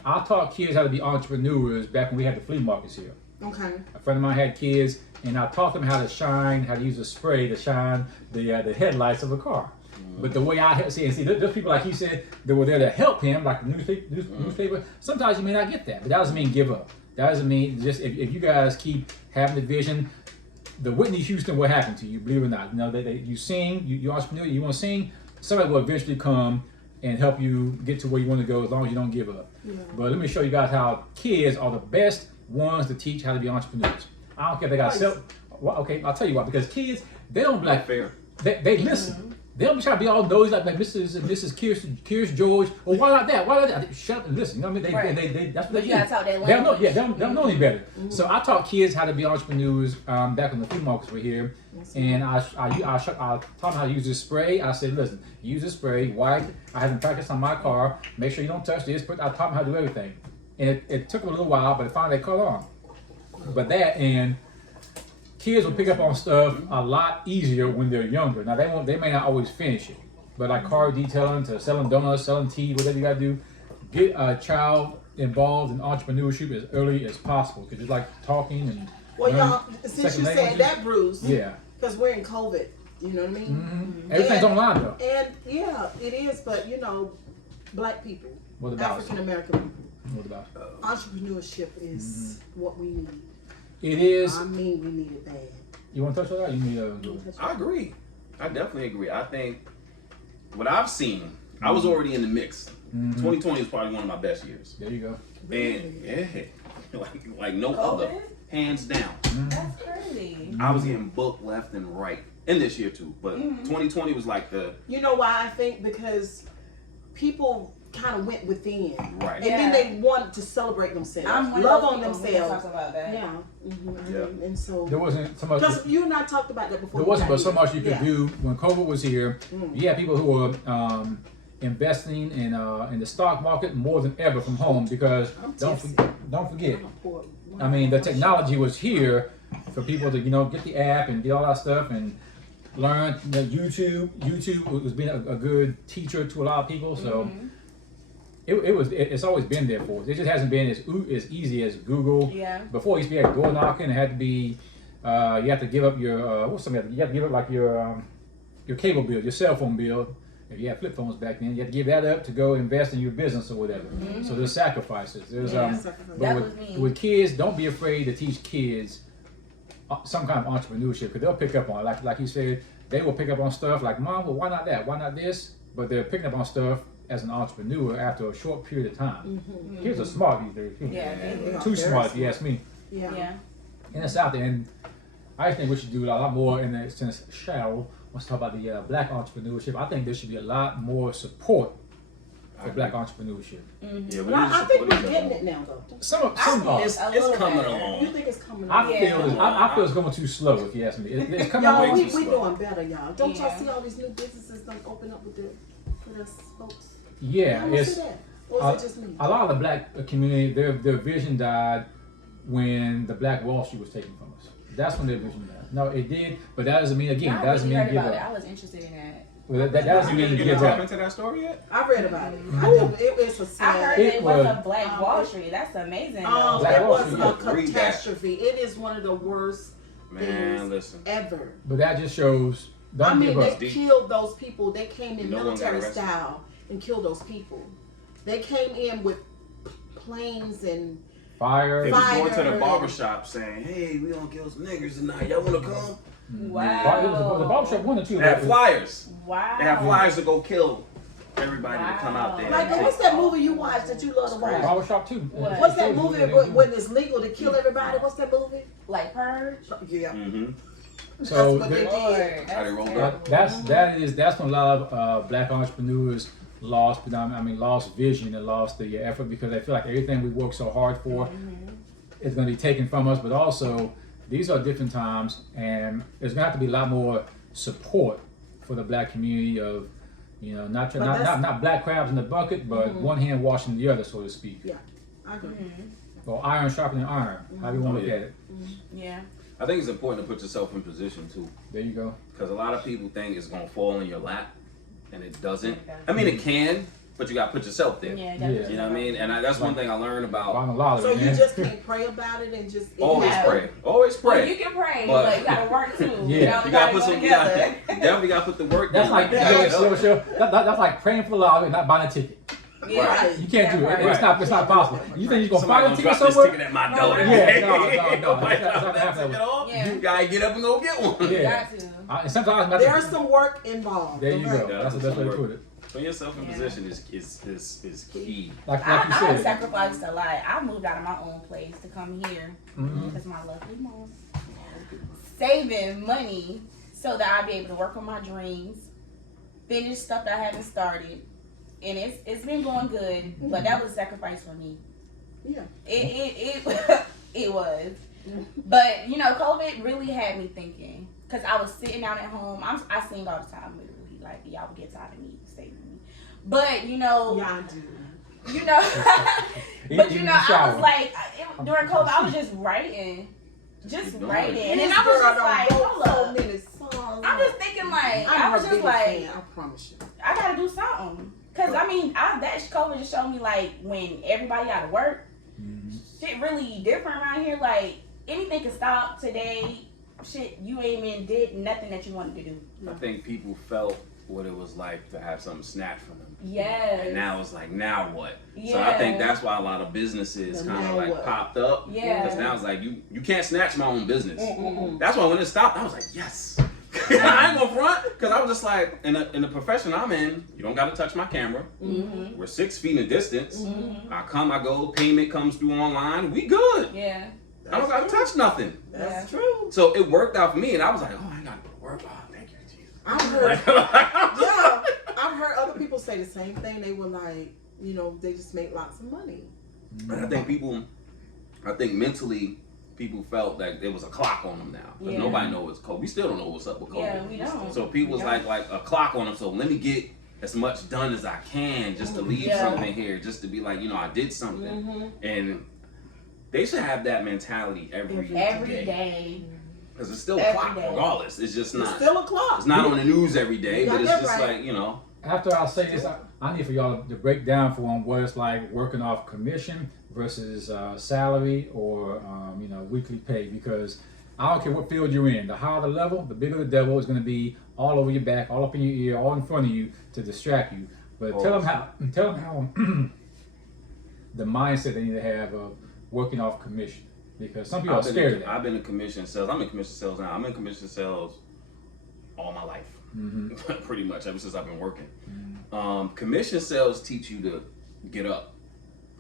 I taught kids how to be entrepreneurs back when we had the flea markets here. Okay. A friend of mine had kids, and I taught them how to shine, how to use a spray to shine the headlights of a car. But the way I see, there's people like he said that were there to help him, like the newspaper. Sometimes you may not get that, but that doesn't mean give up. That doesn't mean just if you guys keep having the vision. The Whitney Houston will happen to you, believe it or not. You know, you sing, you entrepreneur, you want to sing. Somebody will eventually come and help you get to where you want to go as long as you don't give up. Yeah. But let me show you guys how kids are the best ones to teach how to be entrepreneurs. I don't care if they got self. Well, okay, I'll tell you why. Because kids, they don't be like fair. They listen. They don't be trying to be all nosy like Mrs. and Mrs. Kears George. Well, why not that? Why not that? Shut up and listen. You know what I mean? They that's what But they you do. gotta talk that They don't know, language. they don't know any better. So I taught kids how to be entrepreneurs back when the flea markets were here, and I taught them how to use this spray. I said, listen, use this spray, wipe. I had them practice on my car. Make sure you don't touch this. I taught them how to do everything, and it took them a little while, but finally they caught on. But that and kids will pick up on stuff a lot easier when they're younger. Now they may not always finish it, but like car detailing to selling donuts, selling tea, whatever you gotta do, get a child involved in entrepreneurship as early as possible because it's like talking and Well, learning y'all, since second you said languages. that, Bruce, Yeah. because we're in COVID, you know what I mean? Everything's And- online though. And yeah, it is, but black people, What about African American people, what about? entrepreneurship is what we need. It is. I mean, we need it bad. You want to touch on that? Or you need I agree. I definitely agree. I think what I've seen, I was already in the mix. 2020 is probably one of my best years. There you go. And yeah, like no other, COVID? hands down. That's crazy. I was getting booked left and right, and this year too. But 2020 was like the You know why I think? Because people kind of went within, right. and then they wanted to celebrate themselves, I'm one love of on those people who themselves. talks about that. Yeah. Yeah. And so, There wasn't so much. because you and I talked about that before. There we wasn't got but so here. much you could Yeah. do when COVID was here. You had people who were investing in the stock market more than ever from home because don't forget. I mean, the technology was here for people to get the app and get all that stuff and learn. YouTube was being a good teacher to a lot of people. So it's always been there for us. It just hasn't been as easy as Google. Yeah. Before it used to be like door knocking. It had to be you have to give up your you have to give up like your cable bill, your cell phone bill. If you had flip phones back then, you had to give that up to go invest in your business or whatever. So there's sacrifices. There's sacrifices. but That with, was me. with kids, don't be afraid to teach kids some kind of entrepreneurship because they'll pick up on it. Like you said, they will pick up on stuff like, Mom, well, why not that? Why not this? But they're picking up on stuff as an entrepreneur after a short period of time. Kids are smart these days. Yeah, they Too smart if you ask me. Yeah. And it's out there. And I think we should do a lot more in the sense, Cheryl wants to talk about the black entrepreneurship. I think there should be a lot more support for black entrepreneurship. Yeah, But I think we're getting it now, though. Some it's coming along. You think it's coming I along? I feel it's going too slow, if you ask me. It's coming Y'all, way we too slow. doing better, y'all. Don't y'all Yeah. see all these new businesses done open up with us folks? Yeah, Y'all don't it's see that? Or is it just me? a lot of the black community. Their vision died when the Black Wall Street was taken from us. That's when their vision died. No, it did, but that doesn't mean I that doesn't really mean heard give about it. up. I was interested in that. Well, that doesn't mean to You give tap up. into that story yet? I read about it. It's a I sad. heard It it was a was- Black Wall Street. That's amazing. Black It Wall was Street, a read that. catastrophe. It is one of the worst Man, things listen. ever. But that just shows. Don't I mean, give up. they killed those people. They came in No one got military arrested. style and killed those people. They came in with planes and Fire. They was going to the Fire. barbershop saying, hey, we gonna kill some niggers tonight. Y'all wanna come? The Wow. barbershop one or two. They had flyers. Wow. They had flyers to go kill everybody to come out there. like, what's that movie you watch that you love to watch? Barbershop too. What? What's that movie when it's legal to kill everybody? What's that movie? Like Purge? Yeah, Mm-hmm. So that's what they the- did. How they rolled terrible. that's when a lot of black entrepreneurs lost vision and lost the effort because they feel like everything we work so hard for is going to be taken from us. But also, these are different times, and there's going to have to be a lot more support for the black community of, not black crabs in the bucket, but one hand washing the other, so to speak. Yeah, I agree. Or iron sharpening iron, however you want to look at it. Yeah. I think it's important to put yourself in position too. There you go. Because a lot of people think it's gonna fall in your lap, and it doesn't. I mean, it can, but you gotta put yourself there. Yeah. Yeah. You know what I mean? And that's one thing I learned about. Find a lot of So it, you man. just can't pray about it and just Always Yeah. pray. Always Well, pray. you can pray, But- but you gotta work too. Yeah. You gotta gotta put go some. together. Definitely gotta put the work. That's in. like that's like praying for the lottery and not buying a ticket. Right. You can't do it. Right. It's not possible. You think you're gonna Somebody find a gonna ticket drop this somewhere? ticket at my door. Yeah, no. Nobody It's not drop gonna that happen. ticket off. Yeah. You gotta get up and go get one. You Yeah. got to. And sometimes I There's some work involved. there you okay? go. Yeah, That's the best way to put it. Putting yourself in Yeah. position is key. Like I you said. sacrificed a lot. I moved out of my own place to come here Mhm. because my lovely mom saving money so that I'd be able to work on my dreams, finish stuff that I haven't started, and it's been going good. But that was a sacrifice for me. Yeah. It it was. But COVID really had me thinking because I was sitting down at home. I sing all the time, literally. Like y'all would get tired of me saving me. But Yeah, I do. but In the I shower. was like during COVID, I was just writing, and then I was This girl just like, done wrote hold so up. many songs. I'm just thinking like I'm I was her just biggest like fan, I promise you. I gotta do something because that COVID just showed me like when everybody out of work, shit really different around here. Like anything can stop today. Shit, you ain't even did nothing that you wanted to do. I think people felt what it was like to have something snatched from them. Yes. And now it's like, now what? Yeah. So I think that's why a lot of businesses The kind now of like what? popped up. Yeah. Because now it's like, you can't snatch my own business. Mm-mm. That's why when it stopped, I was like, yes. I ain't gonna front. Because I was just like, in the profession I'm in, you don't gotta touch my camera. Mm-hmm. We're 6 feet in distance. Mm-hmm. I come, I go, payment comes through online. We good. Yeah. I don't gotta touch nothing. That's true. So it worked out for me, and I was like, oh, I ain't gotta go to work. Oh, thank you, Jesus. I've heard, Yeah. I've heard other people say the same thing. They were like, they just make lots of money. And I think mentally, people felt like there was a clock on them now. Because Yeah. nobody knows what's COVID. We still don't know what's up with COVID. Yeah, we don't. So people was like a clock on them. So let me get as much done as I can just to leave Yeah. something here, just to be like, I did something. And they should have that mentality every Day. Because it's still a Every clock day. regardless. It's just It's not. still a clock. It's not on the news every day, You but got it's that just right. like, After I say this, I need for y'all to break down for them what it's like working off commission versus salary or weekly pay, because I don't care what field you're in. The higher the level, the bigger the devil is going to be all over your back, all up in your ear, all in front of you to distract you. But tell them how the mindset they need to have of working off commission, because some people are scared of that. I've been in commission sales. I'm in commission sales now. I'm in commission sales all my life, pretty much ever since I've been working. Commission sales teach you to get up,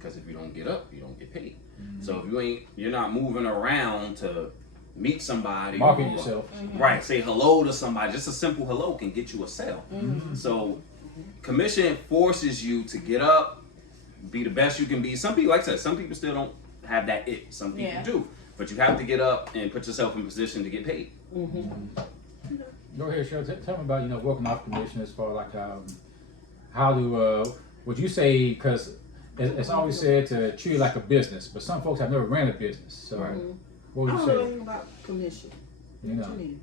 because if you don't get up, you don't get paid. So if you're not moving around to meet somebody, Market yourself. right? Say hello to somebody. Just a simple hello can get you a sale. So commission forces you to get up, be the best you can be. Some people, like I said, some people still don't have that it. Some people do, but you have to get up and put yourself in position to get paid. Go ahead, Cheryl. Tell me about working off commission as far like how do would you say, because it's always said to treat it like a business, but some folks have never ran a business. So what would I you don't say? know anything about commission. You know. What you mean?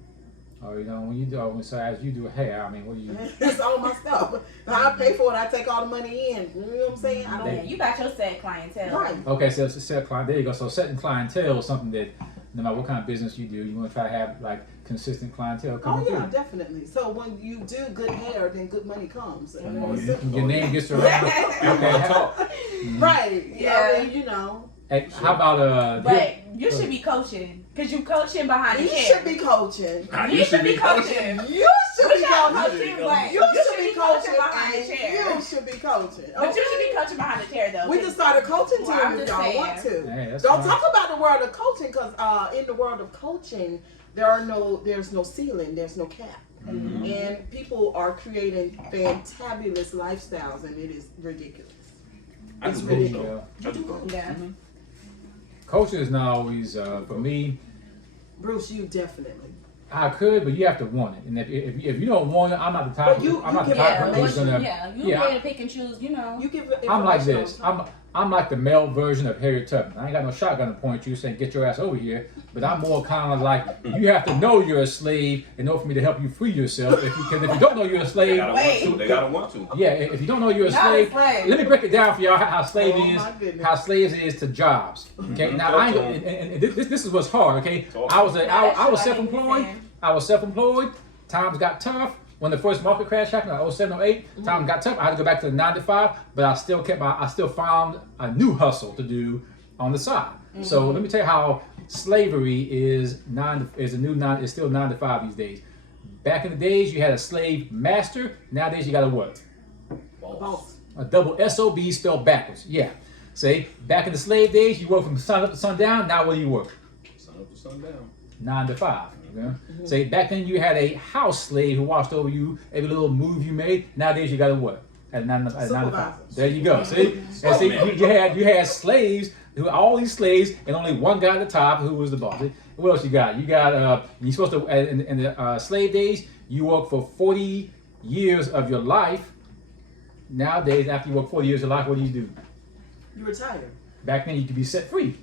Or when you do, so as you do hair, I mean, what do you? It's all my stuff. I pay for it. I take all the money in. You know what I'm saying? I don't. You got your set clientele. Right. Okay, so set client. There you go. So setting clientele is something that no matter what kind of business you do, you want to try to have like consistent clientile coming Oh yeah, through. definitely. So when you do good hair, then good money comes. Your name gets around. Okay. Right. Yeah. I mean, Hey, how about But you should be coaching, because you coaching behind the You chair. should be coaching. You should be coaching. You should be coaching. But You should be coaching behind the and chair. you should be coaching. But you should be coaching behind the chair, though. We can start a coaching Well, team I'm if just y'all want saying. to. Hey, that's Don't fine. talk about the world of coaching, because in the world of coaching, there's no ceiling, there's no cap. And people are creating fantabulous lifestyles, and it is ridiculous. I It's do ridiculous. both, though. Yeah. Coaching is not always for me. Bruce, you definitely. I could, but you have to want it. And if you don't want it, I'm not the type. But you I'm not the give type it of who's gonna. You can pick and choose, You give I'm like information this. on top. I'm like the male version of Harriet Tubman. I ain't got no shotgun to point at you saying get your ass over here. But I'm more kind of like you have to know you're a slave in order for me to help you free yourself. Because if you don't know you're a They slave, gotta want to. They gotta want to. yeah, if you don't know you're a Not a slave, slave. let me break it down for y'all how slave Oh, is, my goodness. how slaves is to jobs. Okay, now I ain't, and this is what's hard. Okay, Talk. I was That's self-employed. true. I was self-employed. Times got tough. When the first market crash happened, like 07, 08, times got tough. I had to go back to the 9 to 5, but I still found a new hustle to do on the side. So let me tell you how slavery is still 9 to 5 these days. Back in the days, you had a slave master. Nowadays, you got a what? Boss. A double SOB spelled backwards. Yeah. Say, back in the slave days, you work from sun up to sundown. Now what do you work? Sun up to sundown. 9 to 5. Yeah? Say, back then you had a house slave who watched over you every little move you made. Nowadays you got a what? At 9 to 5. Supervisors. There you go. See? And see, you had slaves, all these slaves, and only one guy at the top who was the boss. See? What else you got? You got, you're supposed to, in the slave days, you work for 40 years of your life. Nowadays, after you work 40 years of life, what do? You retire. Back then, you could be set free.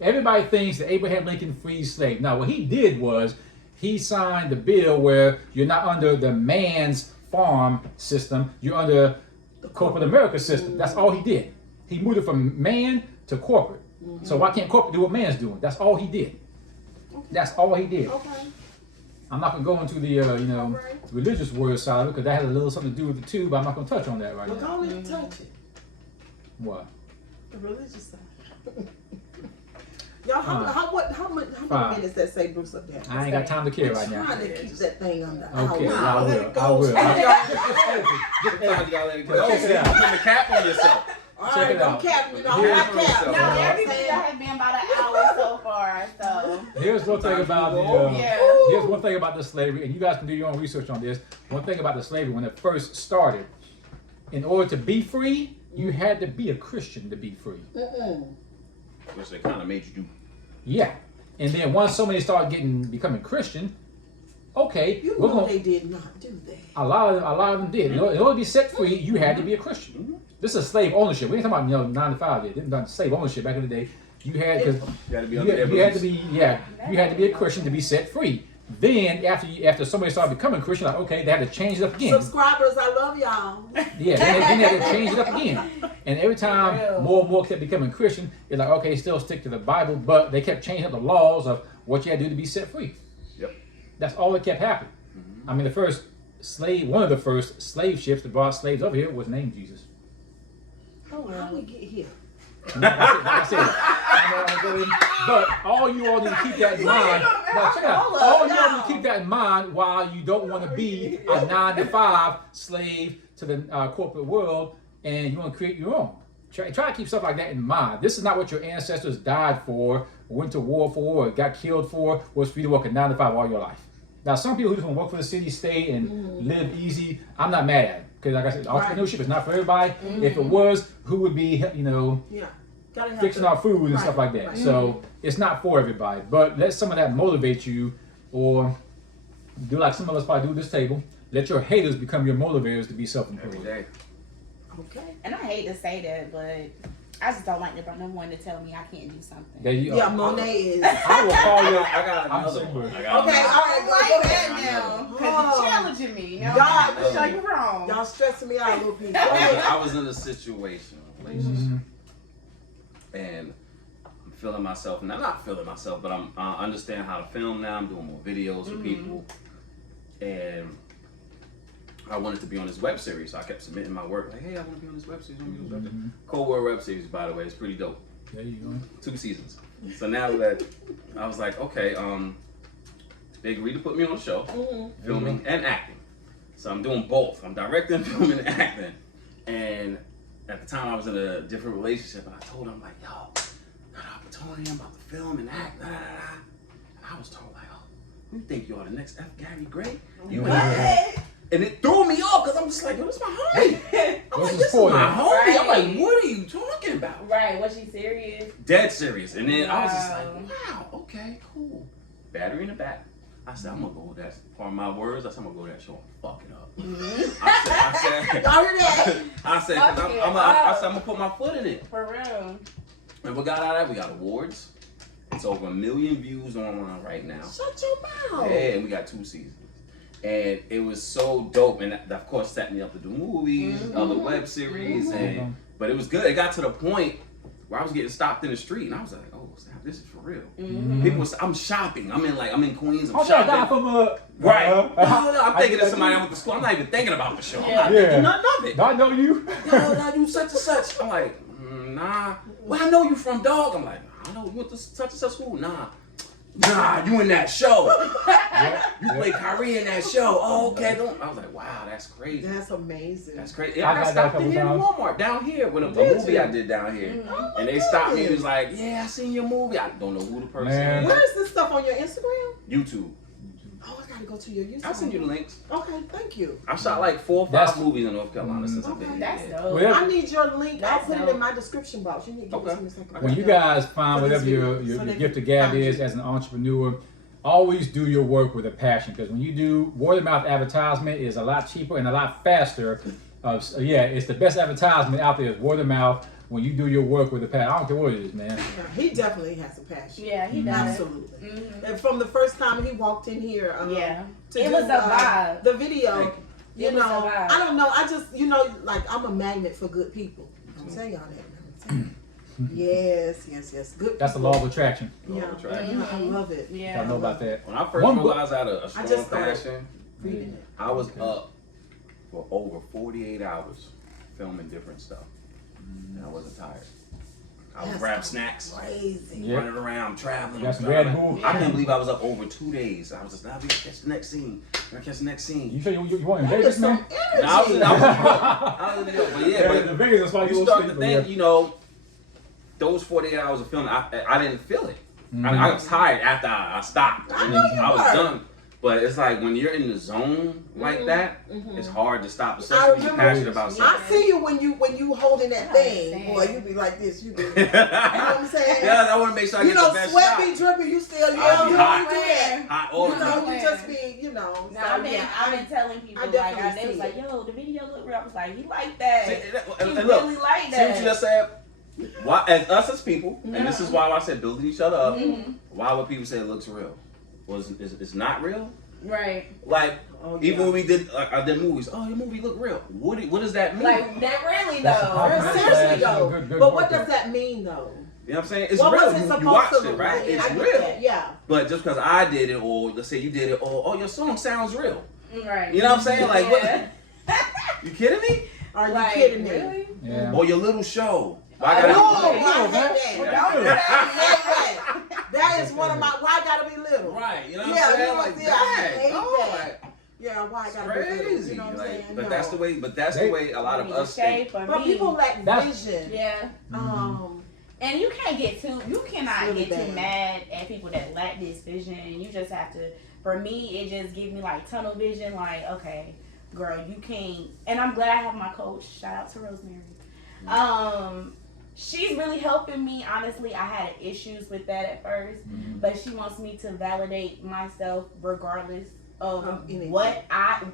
Everybody thinks that Abraham Lincoln freed slaves. Now, what he did was he signed the bill where you're not under the man's farm system, you're under the corporate America system. That's all he did. He moved it from man to corporate. So why can't corporate do what man's doing? That's all he did. That's all he did. Okay. I'm not going to go into the religious word side of it because that has a little something to do with the two, but I'm not going to touch on that right But now. don't even touch it. What? The religious side. Y'all, how many Fine. minutes that say Bruce up there? I ain't got time to care right I'm now. trying to keep that thing under. Okay, hour. I will. Sometimes you gotta let it go. Check it out. Put the cap on yourself. All Check right, it don't out. cap. Don't Yeah, cap. yourself. No, Yeah. everything has been about an hour so far, so. Here's one thing about the Yeah. here's one thing about the slavery, and you guys can do your own research on this. One thing about the slavery when it first started, in order to be free, you had to be a Christian to be free. Which they kind of made you do. Yeah, and then once somebody started becoming Christian, okay, You we're know gonna. they did not do that. A lot of them did. In order to be set free, you had to be a Christian. This is slave ownership. We ain't talking about 9 to 5 yet. This is slave ownership back in the day. You had because You gotta be you, under their you had to beliefs. be you had to be a Christian to be set free. Then after somebody started becoming Christian, like okay, they had to change it up again. Subscribers, I love y'all. Yeah, then they had to change it up again. And every time more and more kept becoming Christian, it's like okay, still stick to the Bible, but they kept changing up the laws of what you had to do to be set free. Yep. That's all that kept happening. I mean, one of the first slave ships that brought slaves over here was named Jesus. How we get here? That's it. But all you all need to keep that in mind. Now check it out. All you all need to keep that in mind while you don't want to be a 9 to 5 slave to the corporate world, and you want to create your own. Try to keep stuff like that in mind. This is not what your ancestors died for, went to war for, or got killed for, was for you to work a 9 to 5 all your life. Now, some people who just want to work for the city, state, and live easy, I'm not mad at it. Because like I said, entrepreneurship is not for everybody. If it was, who would be, fixing our food and stuff like that. Right. So it's not for everybody. But let some of that motivate you, or do like some of us probably do at this table. Let your haters become your motivators to be self-employed. Every day. Okay. And I hate to say that, but I just don't like no one to tell me I can't do something. Monae is. I will call you. I got another one. Okay, all right, go ahead now. Because you're challenging me. Y'all, I'm sure you're wrong. Y'all stressing me out a little bit. I was in a situation, relationship, and I'm feeling myself. Now, not feeling myself, but I understand how to film now. I'm doing more videos for people, and I wanted to be on this web series, so I kept submitting my work. Like, hey, I want to be on this web series. Cold War web series, by the way, it's pretty dope. There you go. 2 seasons. So now that I was like, okay, they agreed to put me on the show, filming and acting. So I'm doing both. I'm directing, filming, and acting. And at the time, I was in a different relationship, and I told him, like, yo, I got an opportunity. I'm about to film and act. And I was told, like, oh, you think you are the next F. Gary Gray? You ain't. And it threw me off because I'm just like, yo, this is my homie. I'm like, this is my homie. Right. I'm like, what are you talking about? Right, was she serious? Dead serious. And then I was just like, wow, okay, cool. Battery in the back. I said, I'm going to go with that. Part of my words, I said, I'm going to go with that show and fuck it up. I said, y'all hear that? I said, I'm going to put my foot in it. For real. And what got out of that? We got awards. It's over 1 million views online right now. Shut your mouth. Yeah, and we got 2 seasons. And it was so dope, and that, of course, set me up to do movies, other web series, but it was good. It got to the point where I was getting stopped in the street, and I was like, "Oh, snap, this is for real." People, I'm shopping. I'm in Queens. I'm shopping. Right? No, I'm thinking of somebody I went to school. I'm not even thinking about the show. I'm not thinking nothing of it. I know you. No, you such and such. I'm like, nah. Well, I know you from dog. I'm like, I know you went to such and such school. Nah, you in that show. You play Kyrie in that show. Oh, okay. I was like, wow, that's crazy. That's amazing. That's crazy. I got stopped in here in Walmart down here with a movie I did down here. And they stopped me and was like, yeah, I seen your movie. I don't know who the person is. Where is this stuff on your Instagram? YouTube. Oh, I gotta go to your YouTube. I'll send you the links. Okay, thank you. I shot like 4 or 5 movies in North Carolina since I've been here. That's dope. I need your link. I'll put it in my description box. You need to give it to me. When you guys find whatever your gift of gab is as an entrepreneur, always do your work with a passion, because when you do word of mouth advertisement, is a lot cheaper and a lot faster. It's the best advertisement out there is word of mouth. When you do your work with a passion, I don't care what it is, man. Yeah, he definitely has a passion. Yeah, he does. Absolutely. And from the first time he walked in here, it was a vibe. The video, you know, I don't know. I just, like I'm a magnet for good people. I'm telling y'all that. Yes. Good. That's the law of attraction. Yeah, I love it. Yeah, I know about that. When I first realized I had a strong passion, I was up for over 48 hours filming different stuff. And I wasn't tired. I would grab snacks, running around, traveling. That's Red Bull. I can't believe I was up over 2 days. I was just, now we gotta catch the next scene. You sure you want in Vegas, man? I was in New York. But the Vegas, that's why you start to think, those 48 hours of filming, I didn't feel it. I was tired after I stopped. I was done. But it's like when you're in the zone like that, it's hard to stop. Especially when you're passionate about something. I see you when you holding that thing, boy. You be like this. You know what I'm saying? Yeah, I want to make sure I get the best sweat shot. be dripping. You still you hot all the time. You just be No, I've been telling people like they was like, yo, the video look real. I was like, he like that. He really like that. See what you just said? Why, as us as people, and this is why I said building each other up. Why would people say it looks real? It's not real, right? Like even when we did I did movies. Oh, your movie look real. What does that mean? Like that really though. Seriously though. But what does that mean though? You know what I'm saying? It's real. You watched it, right? It's real. Yeah. But just because I did it, or let's say you did it, or your song sounds real. Right. You know what I'm saying? Like what? You kidding me? Are you kidding me? Really? Yeah. Or your little show. That is one of my. Why gotta be little? Right. You know what I'm saying? Like that. Yeah, yeah, why I gotta Crazy. be little, you know what I'm Like, saying? but No. that's the way. But that's the way a lot of us think. But people lack vision. Yeah. And you can't get too, you cannot really get bad. too mad at people that lack this vision. You just have to, for me, it just gives me like tunnel vision. Like, okay, girl, you can't. And I'm glad I have my coach. Shout out to Rosemary. She's really helping me. Honestly, I had issues with that at first, but she wants me to validate myself regardless of what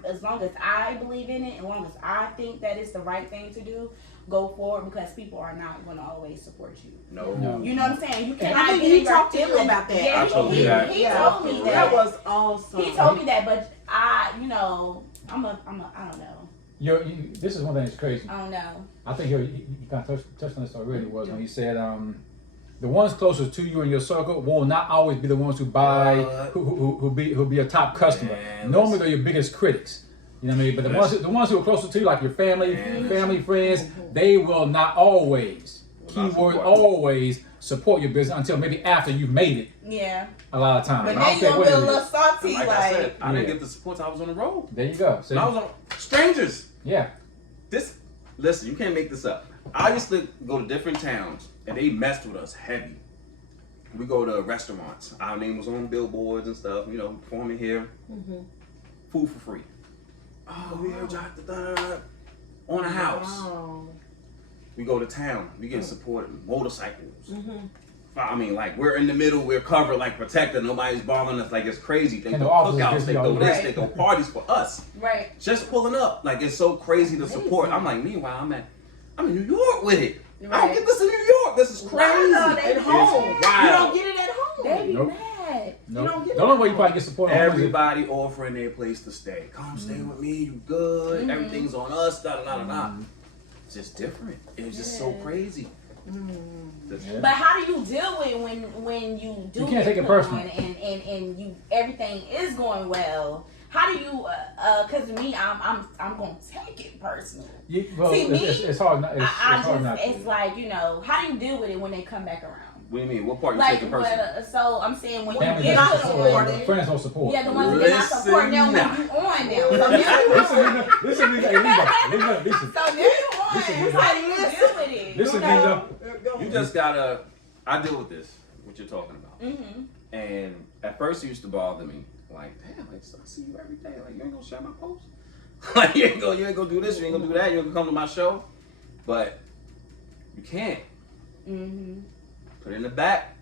as long as I believe in it, as long as I think that it's the right thing to do, go forward, because people are not going to always support you. No. You know what I'm saying? You cannot I think get he in your talked to you feelings. about that. Yeah, I told you that. he told me that. That was awesome. He told me that, but I don't know. This is one thing that's crazy. I don't know. I think you kind of touched on this already, was when he said the ones closest to you in your circle will not always be the ones who buy, who'll be your top customer. Man, Normally they're your biggest critics. You know what I mean? But the ones who are closer to you, like your family, friends, they will not always, keyword always, support your business until maybe after you've made it. Yeah. A lot of times. But now you're gonna be a little salty, Like like. I said, I didn't get the support till I was on the road. There you go. See? When I was on strangers. Yeah. Listen, you can't make this up. I used to go to different towns and they messed with us heavy. We go to restaurants. Our name was on billboards and stuff, performing here. Food for free. Oh, we heard y'all on a house. Wow. We go to town. We get supported. Motorcycles. I mean, like, we're in the middle. We're covered, like, protected. Nobody's bothering us. Like, it's crazy. They And go the officers cookouts. busy They all go the this. time. They go parties for us. Right. Just pulling up. Like, it's so crazy to support. I'm like, meanwhile, I'm in New York with it. I don't Right. get this in New York. This is crazy. Wow, they At It's home. wild. You don't get it at home. They be Nope. mad. No. You don't get The only it. way you probably get support on Everybody offering their place to stay. Come stay with me. You good. Everything's on us. Da da da da da. It's just different. It's just so crazy. Yeah. But how do you deal with when you do You can't get take it put personal. on and you everything is going well? How do you? Cause me, I'm gonna take it personal. Well, See, me, it's hard not. It's hard not to. It's like, how do you deal with it when they come back around? What do you mean? What part you Like, taking personal? so I'm saying when Family you get doesn't put support. on, Friends don't support. yeah, the ones that not support now when you on now. So now you on. Listen, listen. So now you on. Listen, How do you deal with it? Listen, You just gotta. I deal with this. What you're talking about. Mhm. And at first it used to bother me. Like, damn, I see you every day. Like, you ain't gonna share my post. Like, you ain't gonna do this. You ain't gonna do that. You ain't gonna come to my show. But you can't. Mhm. Put it in the back.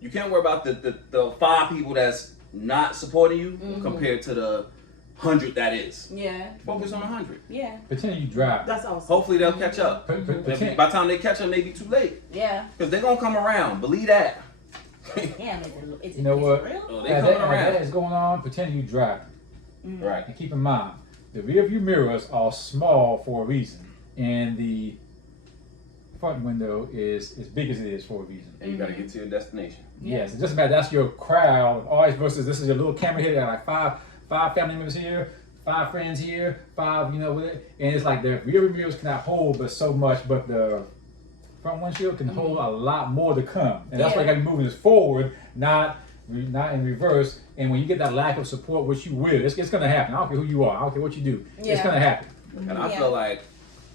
You can't worry about the 5 people that's not supporting you compared to the 100 that is. Yeah. Focus on 100. Yeah. Pretend you drive. That's awesome. Hopefully they'll catch up. By Pretend. the time they catch up, maybe too late. Yeah. Because they're gonna come around. Believe that. Damn, is You know what? real? Oh, they As coming that around. is going on, pretend you drive. Right. And keep in mind, the rear view mirrors are small for a reason, and the front window is as big as it is for a reason. And you gotta get to your destination. Yes, it doesn't matter. That's your crowd. Always versus this is your little camera here. You got like five family members here, 5 friends here, 5 with it, and it's like the rear view mirrors cannot hold but so much, but the front windshield can hold a lot more to come, and that's why you got to be moving this forward, not in reverse. And when you get that lack of support, which you will, it's going to happen. I don't care who you are. I don't care what you do. It's Yeah. going to happen. And I feel like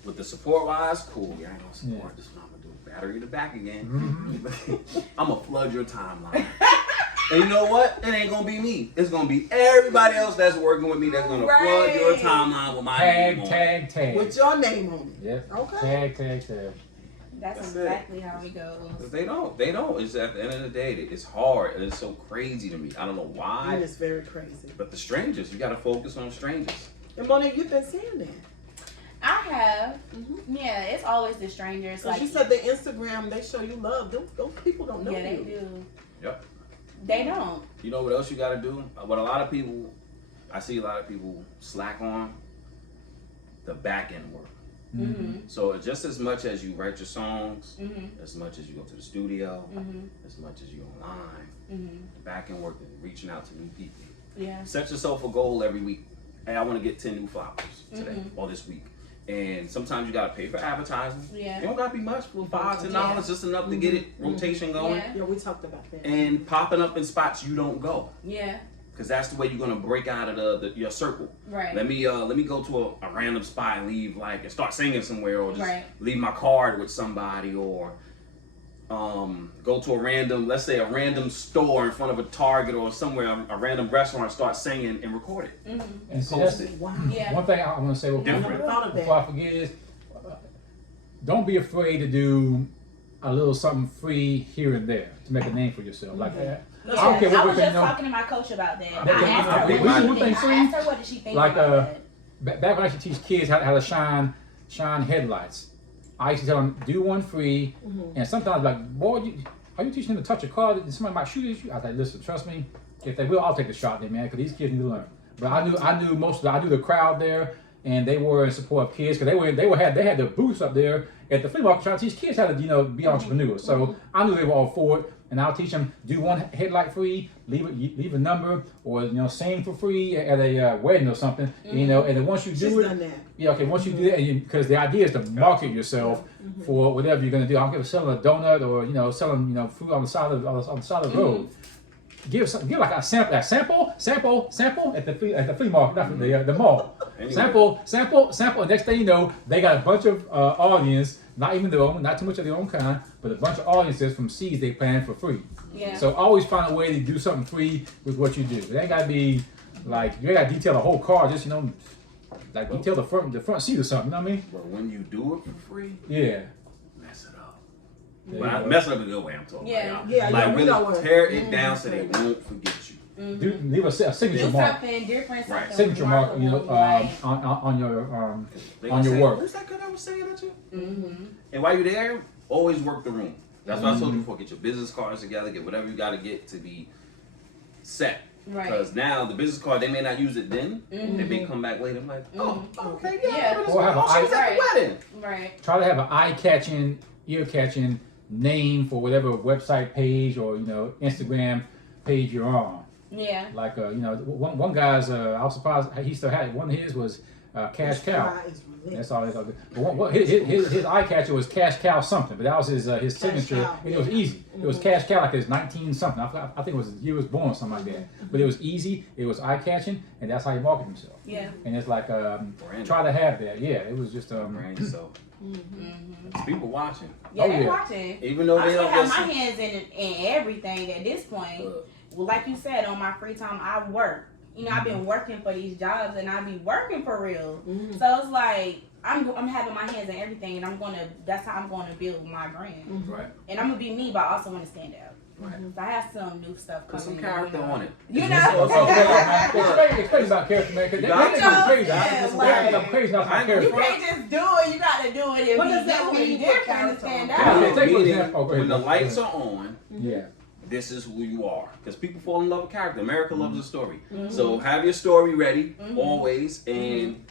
with the support wise, cool. You ain't gonna support. This is what I'm gonna do. Battery in the back again. I'm gonna flood your timeline. And you know what? It ain't gonna be me. It's gonna be everybody else that's working with me that's gonna flood your timeline with my name on it. Tag. With your name on it. Yep. Okay. Tag. That's exactly how it goes. Cause they don't. It's at the end of the day, it's hard and it's so crazy to me. I don't know why. It is very crazy. But the strangers, you gotta focus on strangers. And Monae, you've been saying that. I have. Yeah, it's always the strangers. So Like you said the Instagram, they show you love. Those people don't know yeah, they you. do. Yep. They don't. You know what else you gotta do? What a lot of people, I see a lot of people slack on the back end work. So just as much as you write your songs, as much as you go to the studio, as much as you online, the back end work and reaching out to new people. Yeah. Set yourself a goal every week. Hey, I want to get 10 new followers today or this week. And sometimes you gotta pay for advertising. Yeah. It don't gotta be much, for $5-10, just enough to get it rotation going. Yeah. Yeah, we talked about that. And popping up in spots you don't go. Yeah. because that's the way you're gonna break out of your circle. Right. Let me go to a random spot and leave and start singing somewhere, or just Right. leave my card with somebody, or go to a random store in front of a Target or somewhere, a random restaurant, start singing and record it. And so Post that's it. Wow. Yeah. one thing I want to say I never Different. thought of before I that. forget is, don't be afraid to do a little something free here and there to make a name for yourself. Like that. Yeah, I don't care what I was we're just saying, talking to my coach about that. That- I asked her we- what we she do things free. I asked her what did she think Like, about that. Back when I used to teach kids how to shine headlights, I used to tell them, do one free, and sometimes like, boy, are you teaching them to touch a car and somebody might shoot at you? I was like, listen, trust me, if they will, I'll take the shot there, man, because these kids need to learn. But I knew the crowd there, and they were in support of kids, because they had their booths up there at the flea market trying to teach kids how to be entrepreneurs. So I knew they were all for it, and I'll teach them, do one headlight free, leave a number, or sing for free at a wedding or something, and then once you She's do it, done that. yeah, okay. Once you do that, because the idea is to market yourself for whatever you're gonna do. I don't care if selling a donut or selling food on the side of the road. Give like a sample at the flea market, not the mall. Anyway. Sample. And next thing you know, they got a bunch of audience, not even their own, not too much of their own kind, but a bunch of audiences from seeds they plan for free. Yeah. So always find a way to do something free with what you do. It ain't gotta be like you ain't gotta detail the whole car, just like detail the front seat or something. You know what I mean? But when you do it for free, Yeah. mess it up. There But you I go. mess it up in a good way. I'm talking Yeah. about. Yeah, Like we don't wanna- really tear it down so they won't forget you. Leave a signature Do mark. something different, Right. something Signature mark, remarkable, like, on your They on gonna your say, work. Who's that girl that was saying that to you? And while you're there, always work the room. That's what I told you before. Get your business cards together. Get whatever you got to get to be set. Right. Because now the business card, they may not use it then. They may come back later and like, oh, okay, yeah. Yeah. This Or have girl, a she was at Right. the wedding. right. Try to have an eye-catching, ear-catching name for whatever website page or Instagram page you're on. Yeah. Like one guy's I was surprised he still had it. One of his was Cash Cow. Fry is That's relentless. all. That's all good. But his eye catcher was Cash Cow something, but that was his signature. Cow, And it was easy. It was Cash Cow, like it was 19 something. I think it was he was born something like that. But it was easy. It was eye catching, and that's how he marketed himself. Yeah. And it's like Branding. try to have that. Yeah, it was just Right, so people watching. Yeah, Oh, they're yeah. watching. Even though I they still don't have my listen. hands in everything at this point. Well, like you said, on my free time, I work. I've been working for these jobs, and I be working for real. So it's like I'm having my hands in everything, and that's how I'm gonna build my brand. right. And I'm gonna be me, but I also want to stand out. Right. So I have some new stuff Put coming. some character on it. You So, know. explain about character, man. Cause You got they to. go crazy. Yeah, They go like- crazy about I some ain't You character. can't just do it. You got to do it and What be does that different, mean, different to character? stand Yeah, out. take for Meaning, example. Oh, go ahead. when the lights are on, Yeah. this is who you are. Because people fall in love with character. America loves a story. So have your story ready always and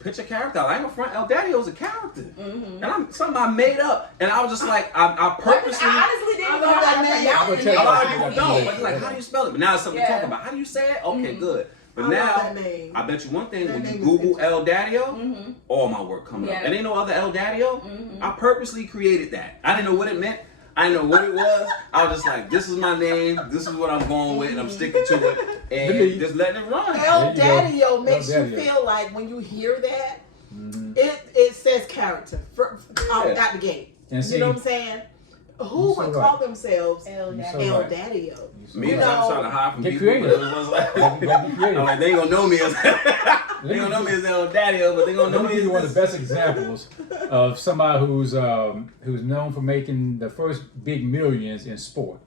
put your character out. I ain't gonna front. Eldattio is a character. And I'm something I made up. And I was just like, I purposely. I honestly didn't I know love that how to name. pronounce I would the tell A you name. lot of I people see don't. that. But like, how do you spell it? But now it's something to Yeah. talk about. How do you say it? Okay, good. But I love now, that name. I bet you one thing, That when you name is Google interesting. Eldattio, all my work coming up. Yeah. And ain't no other Eldattio. I purposely created that. I didn't know what it meant. I didn't know what it was. I was just like, this is my name. This is what I'm going with, and I'm sticking to it, and just letting it run. Eldattio makes you Eldattio. feel like when you hear that, it says character out the gate. And You see, know what I'm saying? Who You're so would right. call themselves Eldattio. Eldattio? Me and You I was know, trying to hide from get people, creative. but it was like, Get creative. I'm like, they ain't gonna know me as they gonna know me as Eldattio, but they gonna know Let me me give as you one of this. the best examples of somebody who's known for making the first big millions in sport.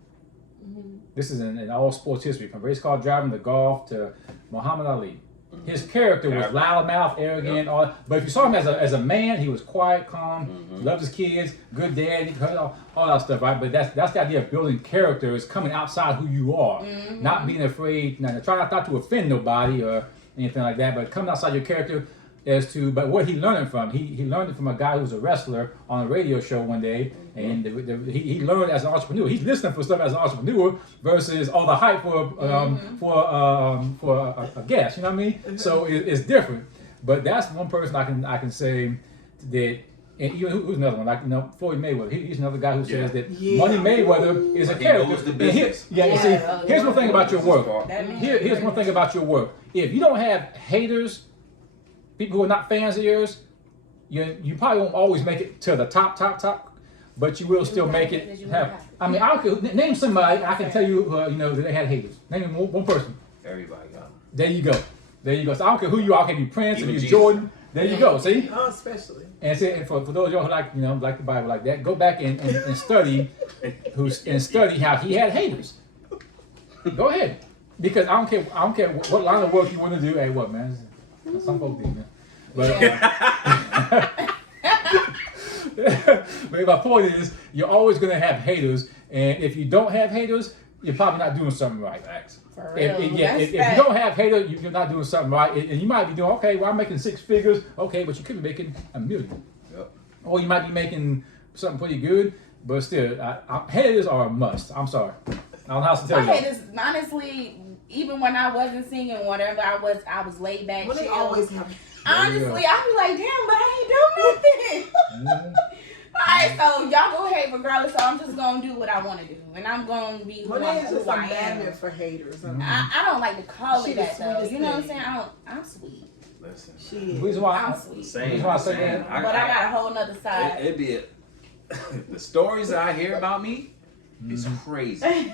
This is in all sports history, from race car driving to golf to Muhammad Ali. His character was loudmouth, arrogant, but if you saw him as a man, he was quiet, calm, loved his kids, good dad, he heard all that stuff, right? But that's the idea of building character, is coming outside who you are, not being afraid, try not to offend nobody or anything like that, but coming outside your character but what he learned it from, he learned it from a guy who was a wrestler on a radio show one day, and he learned as an entrepreneur. He's listening for stuff as an entrepreneur versus all the hype for a guest. You know what I mean? So it's different. But that's one person I can say that And even who's another one? Like Floyd Mayweather. He's another guy who says that Yeah. Money Mayweather is a character. knows the business. See, here's one thing about your work. That Here's one thing about your work. If you don't have haters, people who are not fans of yours, you probably won't always make it to the top, but you will still make it. I mean, I could name somebody. I can tell you, that they had haters. Name one person. Everybody got them. There you go. So I don't care who you are. Can you Prince? If Even you Jesus. Jordan? There you go. See. Oh, especially. And see, and for those of y'all who like the Bible like that, go back and study study how he had haters. Go ahead, because I don't care what line of work you want to do. Hey, what man? Some folks do, man. But but my point is, you're always gonna have haters, and if you don't have haters, you're probably not doing something right. For real. If you don't have haters, you're not doing something right. And you might be doing, okay, well, I'm making 6 figures. Okay, but you could be making $1 million. Yep. Or you might be making something pretty good, but still, haters are a must. I'm sorry. I don't know how to tell My you. haters, honestly, even when I wasn't singing, whatever, I was laid back. Well, they chill. always have. Honestly, I be like, damn, but I ain't do nothing. Alright, so y'all go hate regardless, so I'm just gonna do what I wanna do. And I'm gonna be who Monae is just a I am. magnet for haters. I don't like to call She it the that though. sweetest You know what I'm thing. saying? I'm sweet. Listen. She The is. reason why I'm sweet. Same. That's why I say same. that. But I got a whole nother side. It'd be the stories that I hear about me is crazy.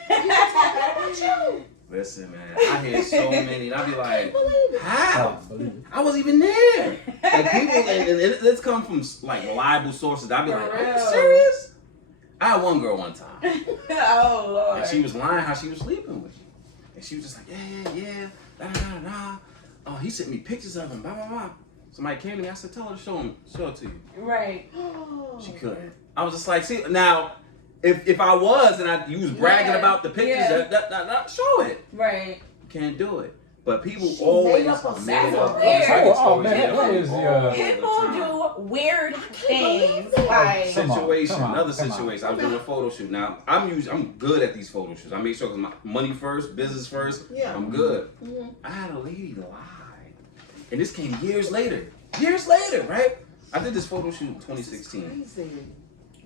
Listen, man, I hear so many, and I be like, how? believe it. I wasn't even there. Like people, and it's come from like reliable sources. I be like, are you serious? I had one girl one time, Oh Lord. and she was lying how she was sleeping with you, and she was just like, yeah, da da da da. Oh, he sent me pictures of him, blah blah blah. Somebody came to me, I said, tell her to show it to you. Right. She couldn't. I was just like, see, now, if I was and you was bragging about the pictures, show it. Right. You can't do it. But people She always made up a made story. up Weird. Oh, man, that is People do weird things. Like Come on, situation, come on, another come on. situation. I was doing a photo shoot. Now I'm good at these photo shoots. I make sure my money first, business first. Yeah. I'm good. Mhm. I had a lady lie, and this came years later. Years later, right? I did this photo shoot in 2016. Crazy.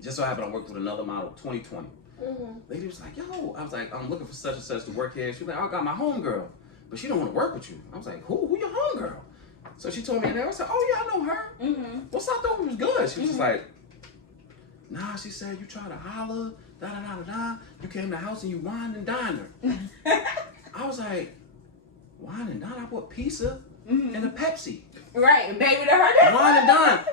Just so happened I worked with another model 2020. Mhm. Lady was like, yo, I was like, I'm looking for such and such to work here. She was like, I got my homegirl, but she don't want to work with you. I was like, who your homegirl? So she told me in there, I said, oh yeah, I know her. What's up though? It was good. She was just like, nah, she said, you tried to holler, da da da da da. You came to the house and you wined and dined her. I was like, wine and dine? I bought pizza and a Pepsi. right, baby to her. Wine and dine.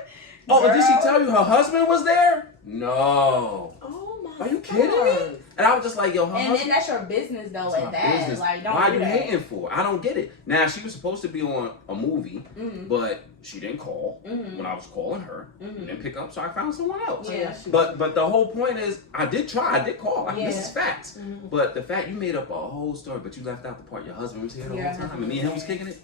Oh, and did she tell you her husband was there? No. Oh my. Are you kidding me? And I was just like, yo, her And husband. then that's your business though, It's at my that. business. Like, don't Why are do you that. hating for? I don't get it. Now she was supposed to be on a movie, but she didn't call when I was calling her. Didn't pick up, so I found someone else. Yeah. But the whole point is, I did try. I did call. Like, this Yeah. is facts. But the fact you made up a whole story, but you left out the part your husband was here the Yeah. whole time, and me and him was kicking it.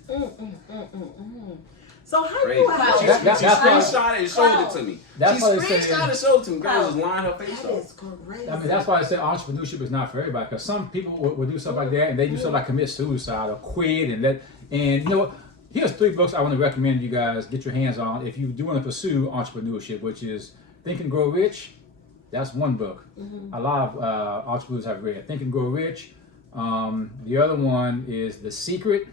So how Crazy. you have She That's why- screenshot and showed it to me. That's She why they say- screenshot and showed it to me. Girl was just lying her face That off. is crazy. I mean, that's why I say entrepreneurship is not for everybody. Because some people will do stuff like that, and they do stuff like commit suicide or quit, and that. And you know what? Here's 3 books I want to recommend you guys get your hands on if you do want to pursue entrepreneurship, which is Think and Grow Rich. That's one book. A lot of entrepreneurs have read Think and Grow Rich. The other one is The Secret.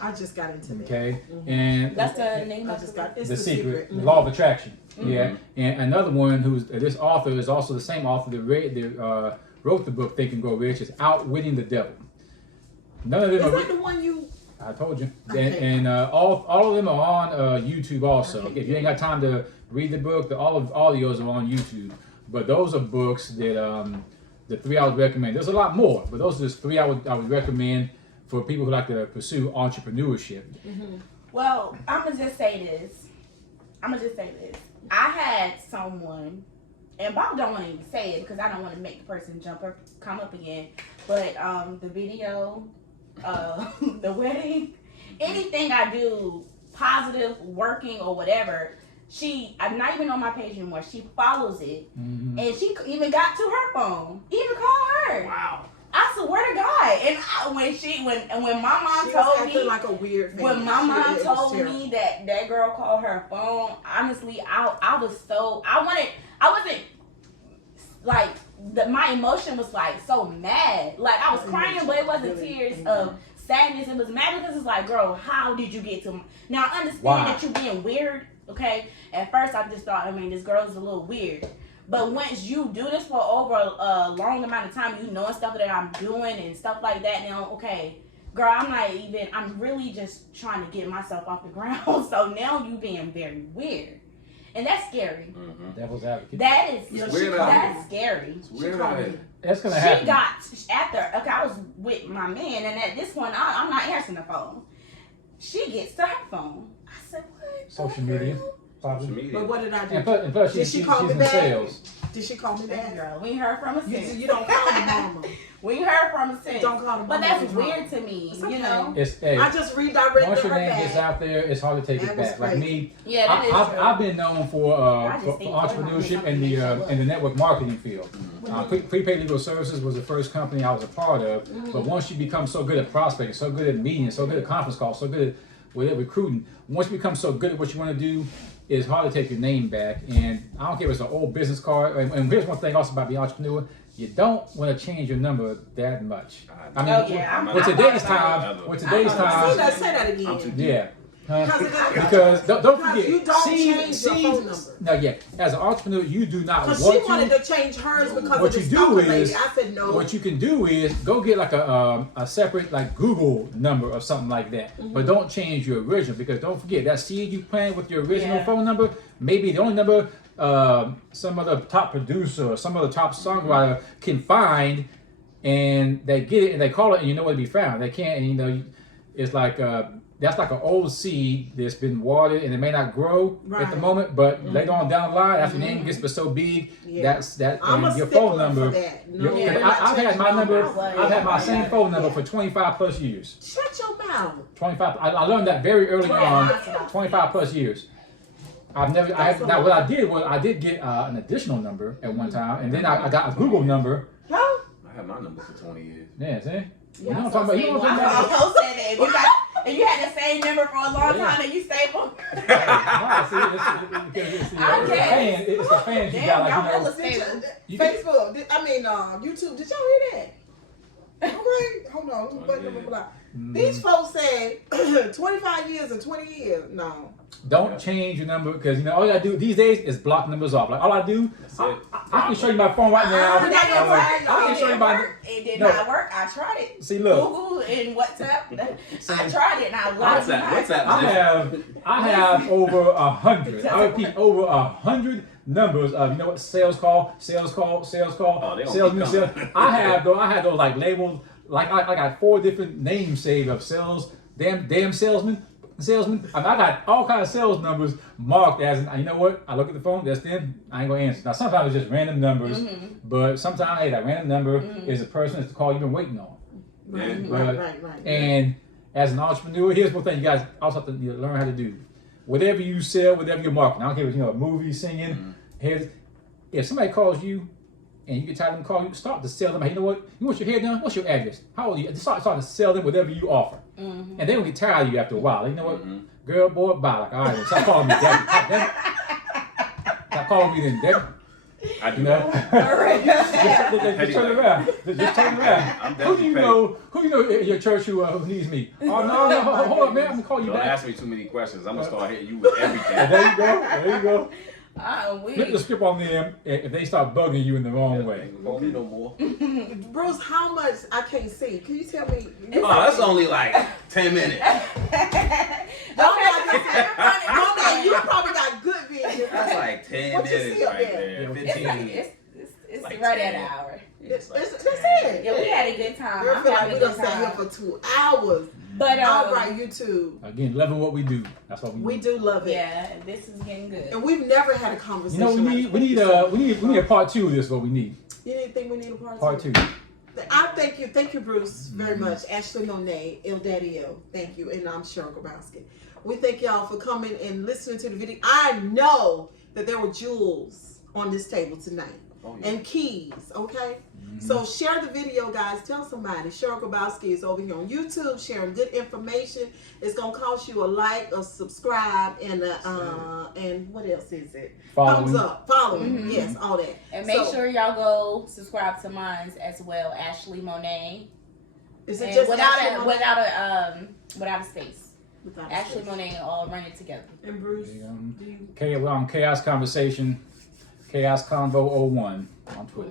I just got into that. Okay, and That's the name I of just the got it's The Secret, Mhm. The Law of Attraction. Yeah, and another one who's this author is also the same author that wrote the book Think and Grow Rich is Outwitting the Devil. None of them Is are. that the one you? I told you, Okay. and all of them are on YouTube also. Okay. If you ain't got time to read the book, all of audios are on YouTube. But those are books that the 3 I would recommend. There's a lot more, but those are just 3 I would recommend for people who like to pursue entrepreneurship. Well, I'm gonna just say this. I had someone, and Bob don't want to even say it because I don't want to make the person come up again. But the video, the wedding, anything I do positive, working or whatever, I'm not even on my page anymore. She follows it, and she even got to her phone, even called her. Wow. I swear to God. And when my mom told me, like a weird thing. when my mom told me that girl called her phone, honestly, I was so, I wasn't like, my emotion was like so mad. Like I was crying, but it wasn't tears of sadness. It was mad because it's like, girl, how did you get to? Now I understand that you're being weird. Okay, at first I just thought, this girl is a little weird. But once you do this for over a long amount of time, you knowing stuff that I'm doing and stuff like that, now, okay, girl, I'm really just trying to get myself off the ground. So now you being very weird. And that's scary. Mm-hmm. Devil's advocate. That is, that's scary. It's weird out here. That's going to happen. I was with my man, and at this point, I'm not answering the phone. She gets to her phone. I said, what? Social media. But what did I do? And plus did she call me back? Sales. Did she call me back? Girl, we heard from a since. You don't call me mama. We heard from a since. Don't call me mama. But that's weird to me, okay. You know? I just redirected once her your name back. gets out there, it's hard to take it back. Like me, yeah, that is true. I've been known for entrepreneurship in the network marketing field. Prepaid Legal Services was the first company I was a part of. But once you become so good at prospecting, so good at meetings, so good at conference calls, so good at recruiting, once you become so good at what you want to do, it's hard to take your name back. And I don't care if it's an old business card. And here's one thing also about being an entrepreneur. You don't want to change your number that much. I mean, with today's time, say that again. Yeah. Because don't forget, you don't change your phone number. No, yeah. As an entrepreneur, you do not want to. Because she wanted to change hers because what of you the do lady. is, I said no. What you can do is go get like a separate like Google number or something like that. But don't change your original, because don't forget that seed you plant with your original phone number, maybe the only number some other top producer or some other top songwriter can find, and they get it and they call it and you know where to be found. They can't, and it's like that's like an old seed that's been watered and it may not grow at the moment, but later on down the line, after your name gets so big, that's and your phone number. I've had my number. I've had my same phone number for 25 plus years. Shut your mouth. 25. I learned that very early on. 25 plus years. Now what I did was I did get an additional number at one time, and then I got a Google number. I had my number for 20 years. Yeah, see? Yeah, you know what I'm talking about? I said that. If you had the same number for a long time and you stable. It's the fans you got. Like, Facebook. YouTube. Did y'all hear that? Okay, hold on. These folks said 25 years and 20 years. No. Don't change your number, because all you gotta do these days is block numbers off. Like all I do, I can show you my phone right now. I can show you my. It did not work. I tried it. See, look. Google and WhatsApp. I tried it and I lost it. I have over 100. I repeat, over 100 numbers of sales call, salesman. I had those like labeled. Like I got 4 different names saved of sales. Damn salesman. I got all kinds of sales numbers marked as, you know what? I look at the phone, that's them. I ain't gonna answer. Now sometimes it's just random numbers, but sometimes that random number is a person that's the call you've been waiting on. Right. And as an entrepreneur, here's one thing you guys also have to learn how to do. Whatever you sell, whatever you're marketing, I don't care if it's movie, singing. If somebody calls you and you get tired of them calling you, start to sell them. Hey, you know what? You want your hair done? What's your address? How old are you? Just start to sell them whatever you offer. And they don't get tired of you after a while. You know what? Girl, boy, bye. Like, all right, stop calling me daddy. Stop calling me then daddy. I do that. Just turn around. Just turn around. Who do you know in your church who needs me? Oh, no, hold on, man. I'm going to call you Don't back. ask me too many questions. I'm going to start hitting you with everything. There you go. Flip the script on them if they start bugging you in the wrong way. Call me no more. Bruce, how much I can't see? Can you tell me? That's only like 10 minutes. Monae, you probably got good vision. That's like 10 minutes right there. 15. It's like right at an hour. That's it. Yeah, we had a good time. I feel like we done sat here for 2 hours. But all right, YouTube. Again, loving what we do. That's what we do love it. Yeah, this is getting good. And we've never had a conversation. We need a part 2 of this. What we need. You think we need a part 2? Part 2. I thank you, Bruce, very much. Ashley Monae, Eldattio, thank you, and I'm Cheryl Grabowski. We thank y'all for coming and listening to the video. I know that there were jewels on this table tonight. Oh, yeah. and keys, okay? So share the video, guys. Tell somebody. Cheryl Grabowski is over here on YouTube sharing good information. It's gonna cost you a like, a subscribe, and and what else is it? Following. Thumbs up, following, yes, all that. And make sure y'all go subscribe to mine as well, Ashley Monae. Is it And just without a space? Without a Ashley space. Monae all run it together. And Bruce, do you? We're on Chaos Conversation, Chaos Convo 01 on Twitter.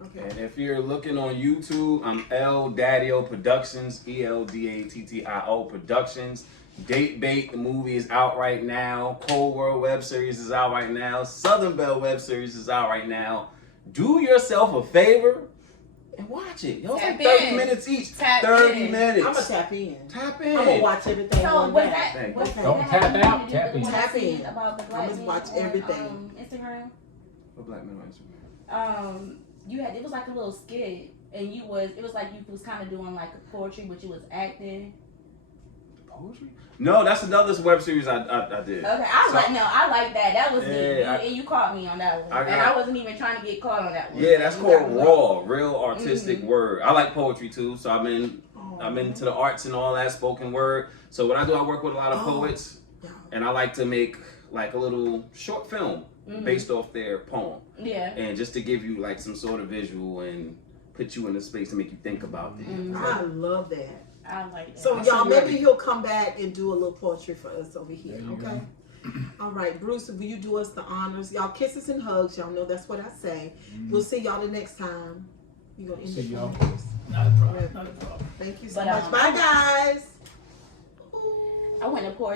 Okay. And if you're looking on YouTube, I'm Eldattio Productions, Eldattio Productions. Date Bait, the movie is out right now. Cold World web series is out right now. Southern Belle web series is out right now. Do yourself a favor and watch it. Yo, it's like 30 minutes each. 30 minutes. I'm gonna tap in. Tap in. I'm gonna watch everything. So one was day. that Don't tap out, tap in. Tap in. About the I'm black gonna men watch on, everything. Instagram. What black men on Instagram? It was like a little skit, and it was like you was kind of doing like a poetry, but you was acting. Poetry? No, that's another web series I did. Okay, I like that. That was neat. Yeah, And you caught me on that one. And I wasn't even trying to get caught on that one. Yeah, that's You called got me. raw, real artistic word. I like poetry too, so I'm into the arts and all that, spoken word. So what I do, I work with a lot of poets, and I like to make like a little short film based off their poem. Yeah. And just to give you like some sort of visual and put you in a space to make you think about things. I love that. I like that. So y'all, maybe he'll come back and do a little poetry for us over here, okay? All right, Bruce, will you do us the honors? Y'all, kisses and hugs. Y'all know that's what I say. We'll see y'all the next time. You gonna end See it, y'all. Bruce? Not a problem. Not a problem. Thank you so But, much. Bye, guys. I went to pour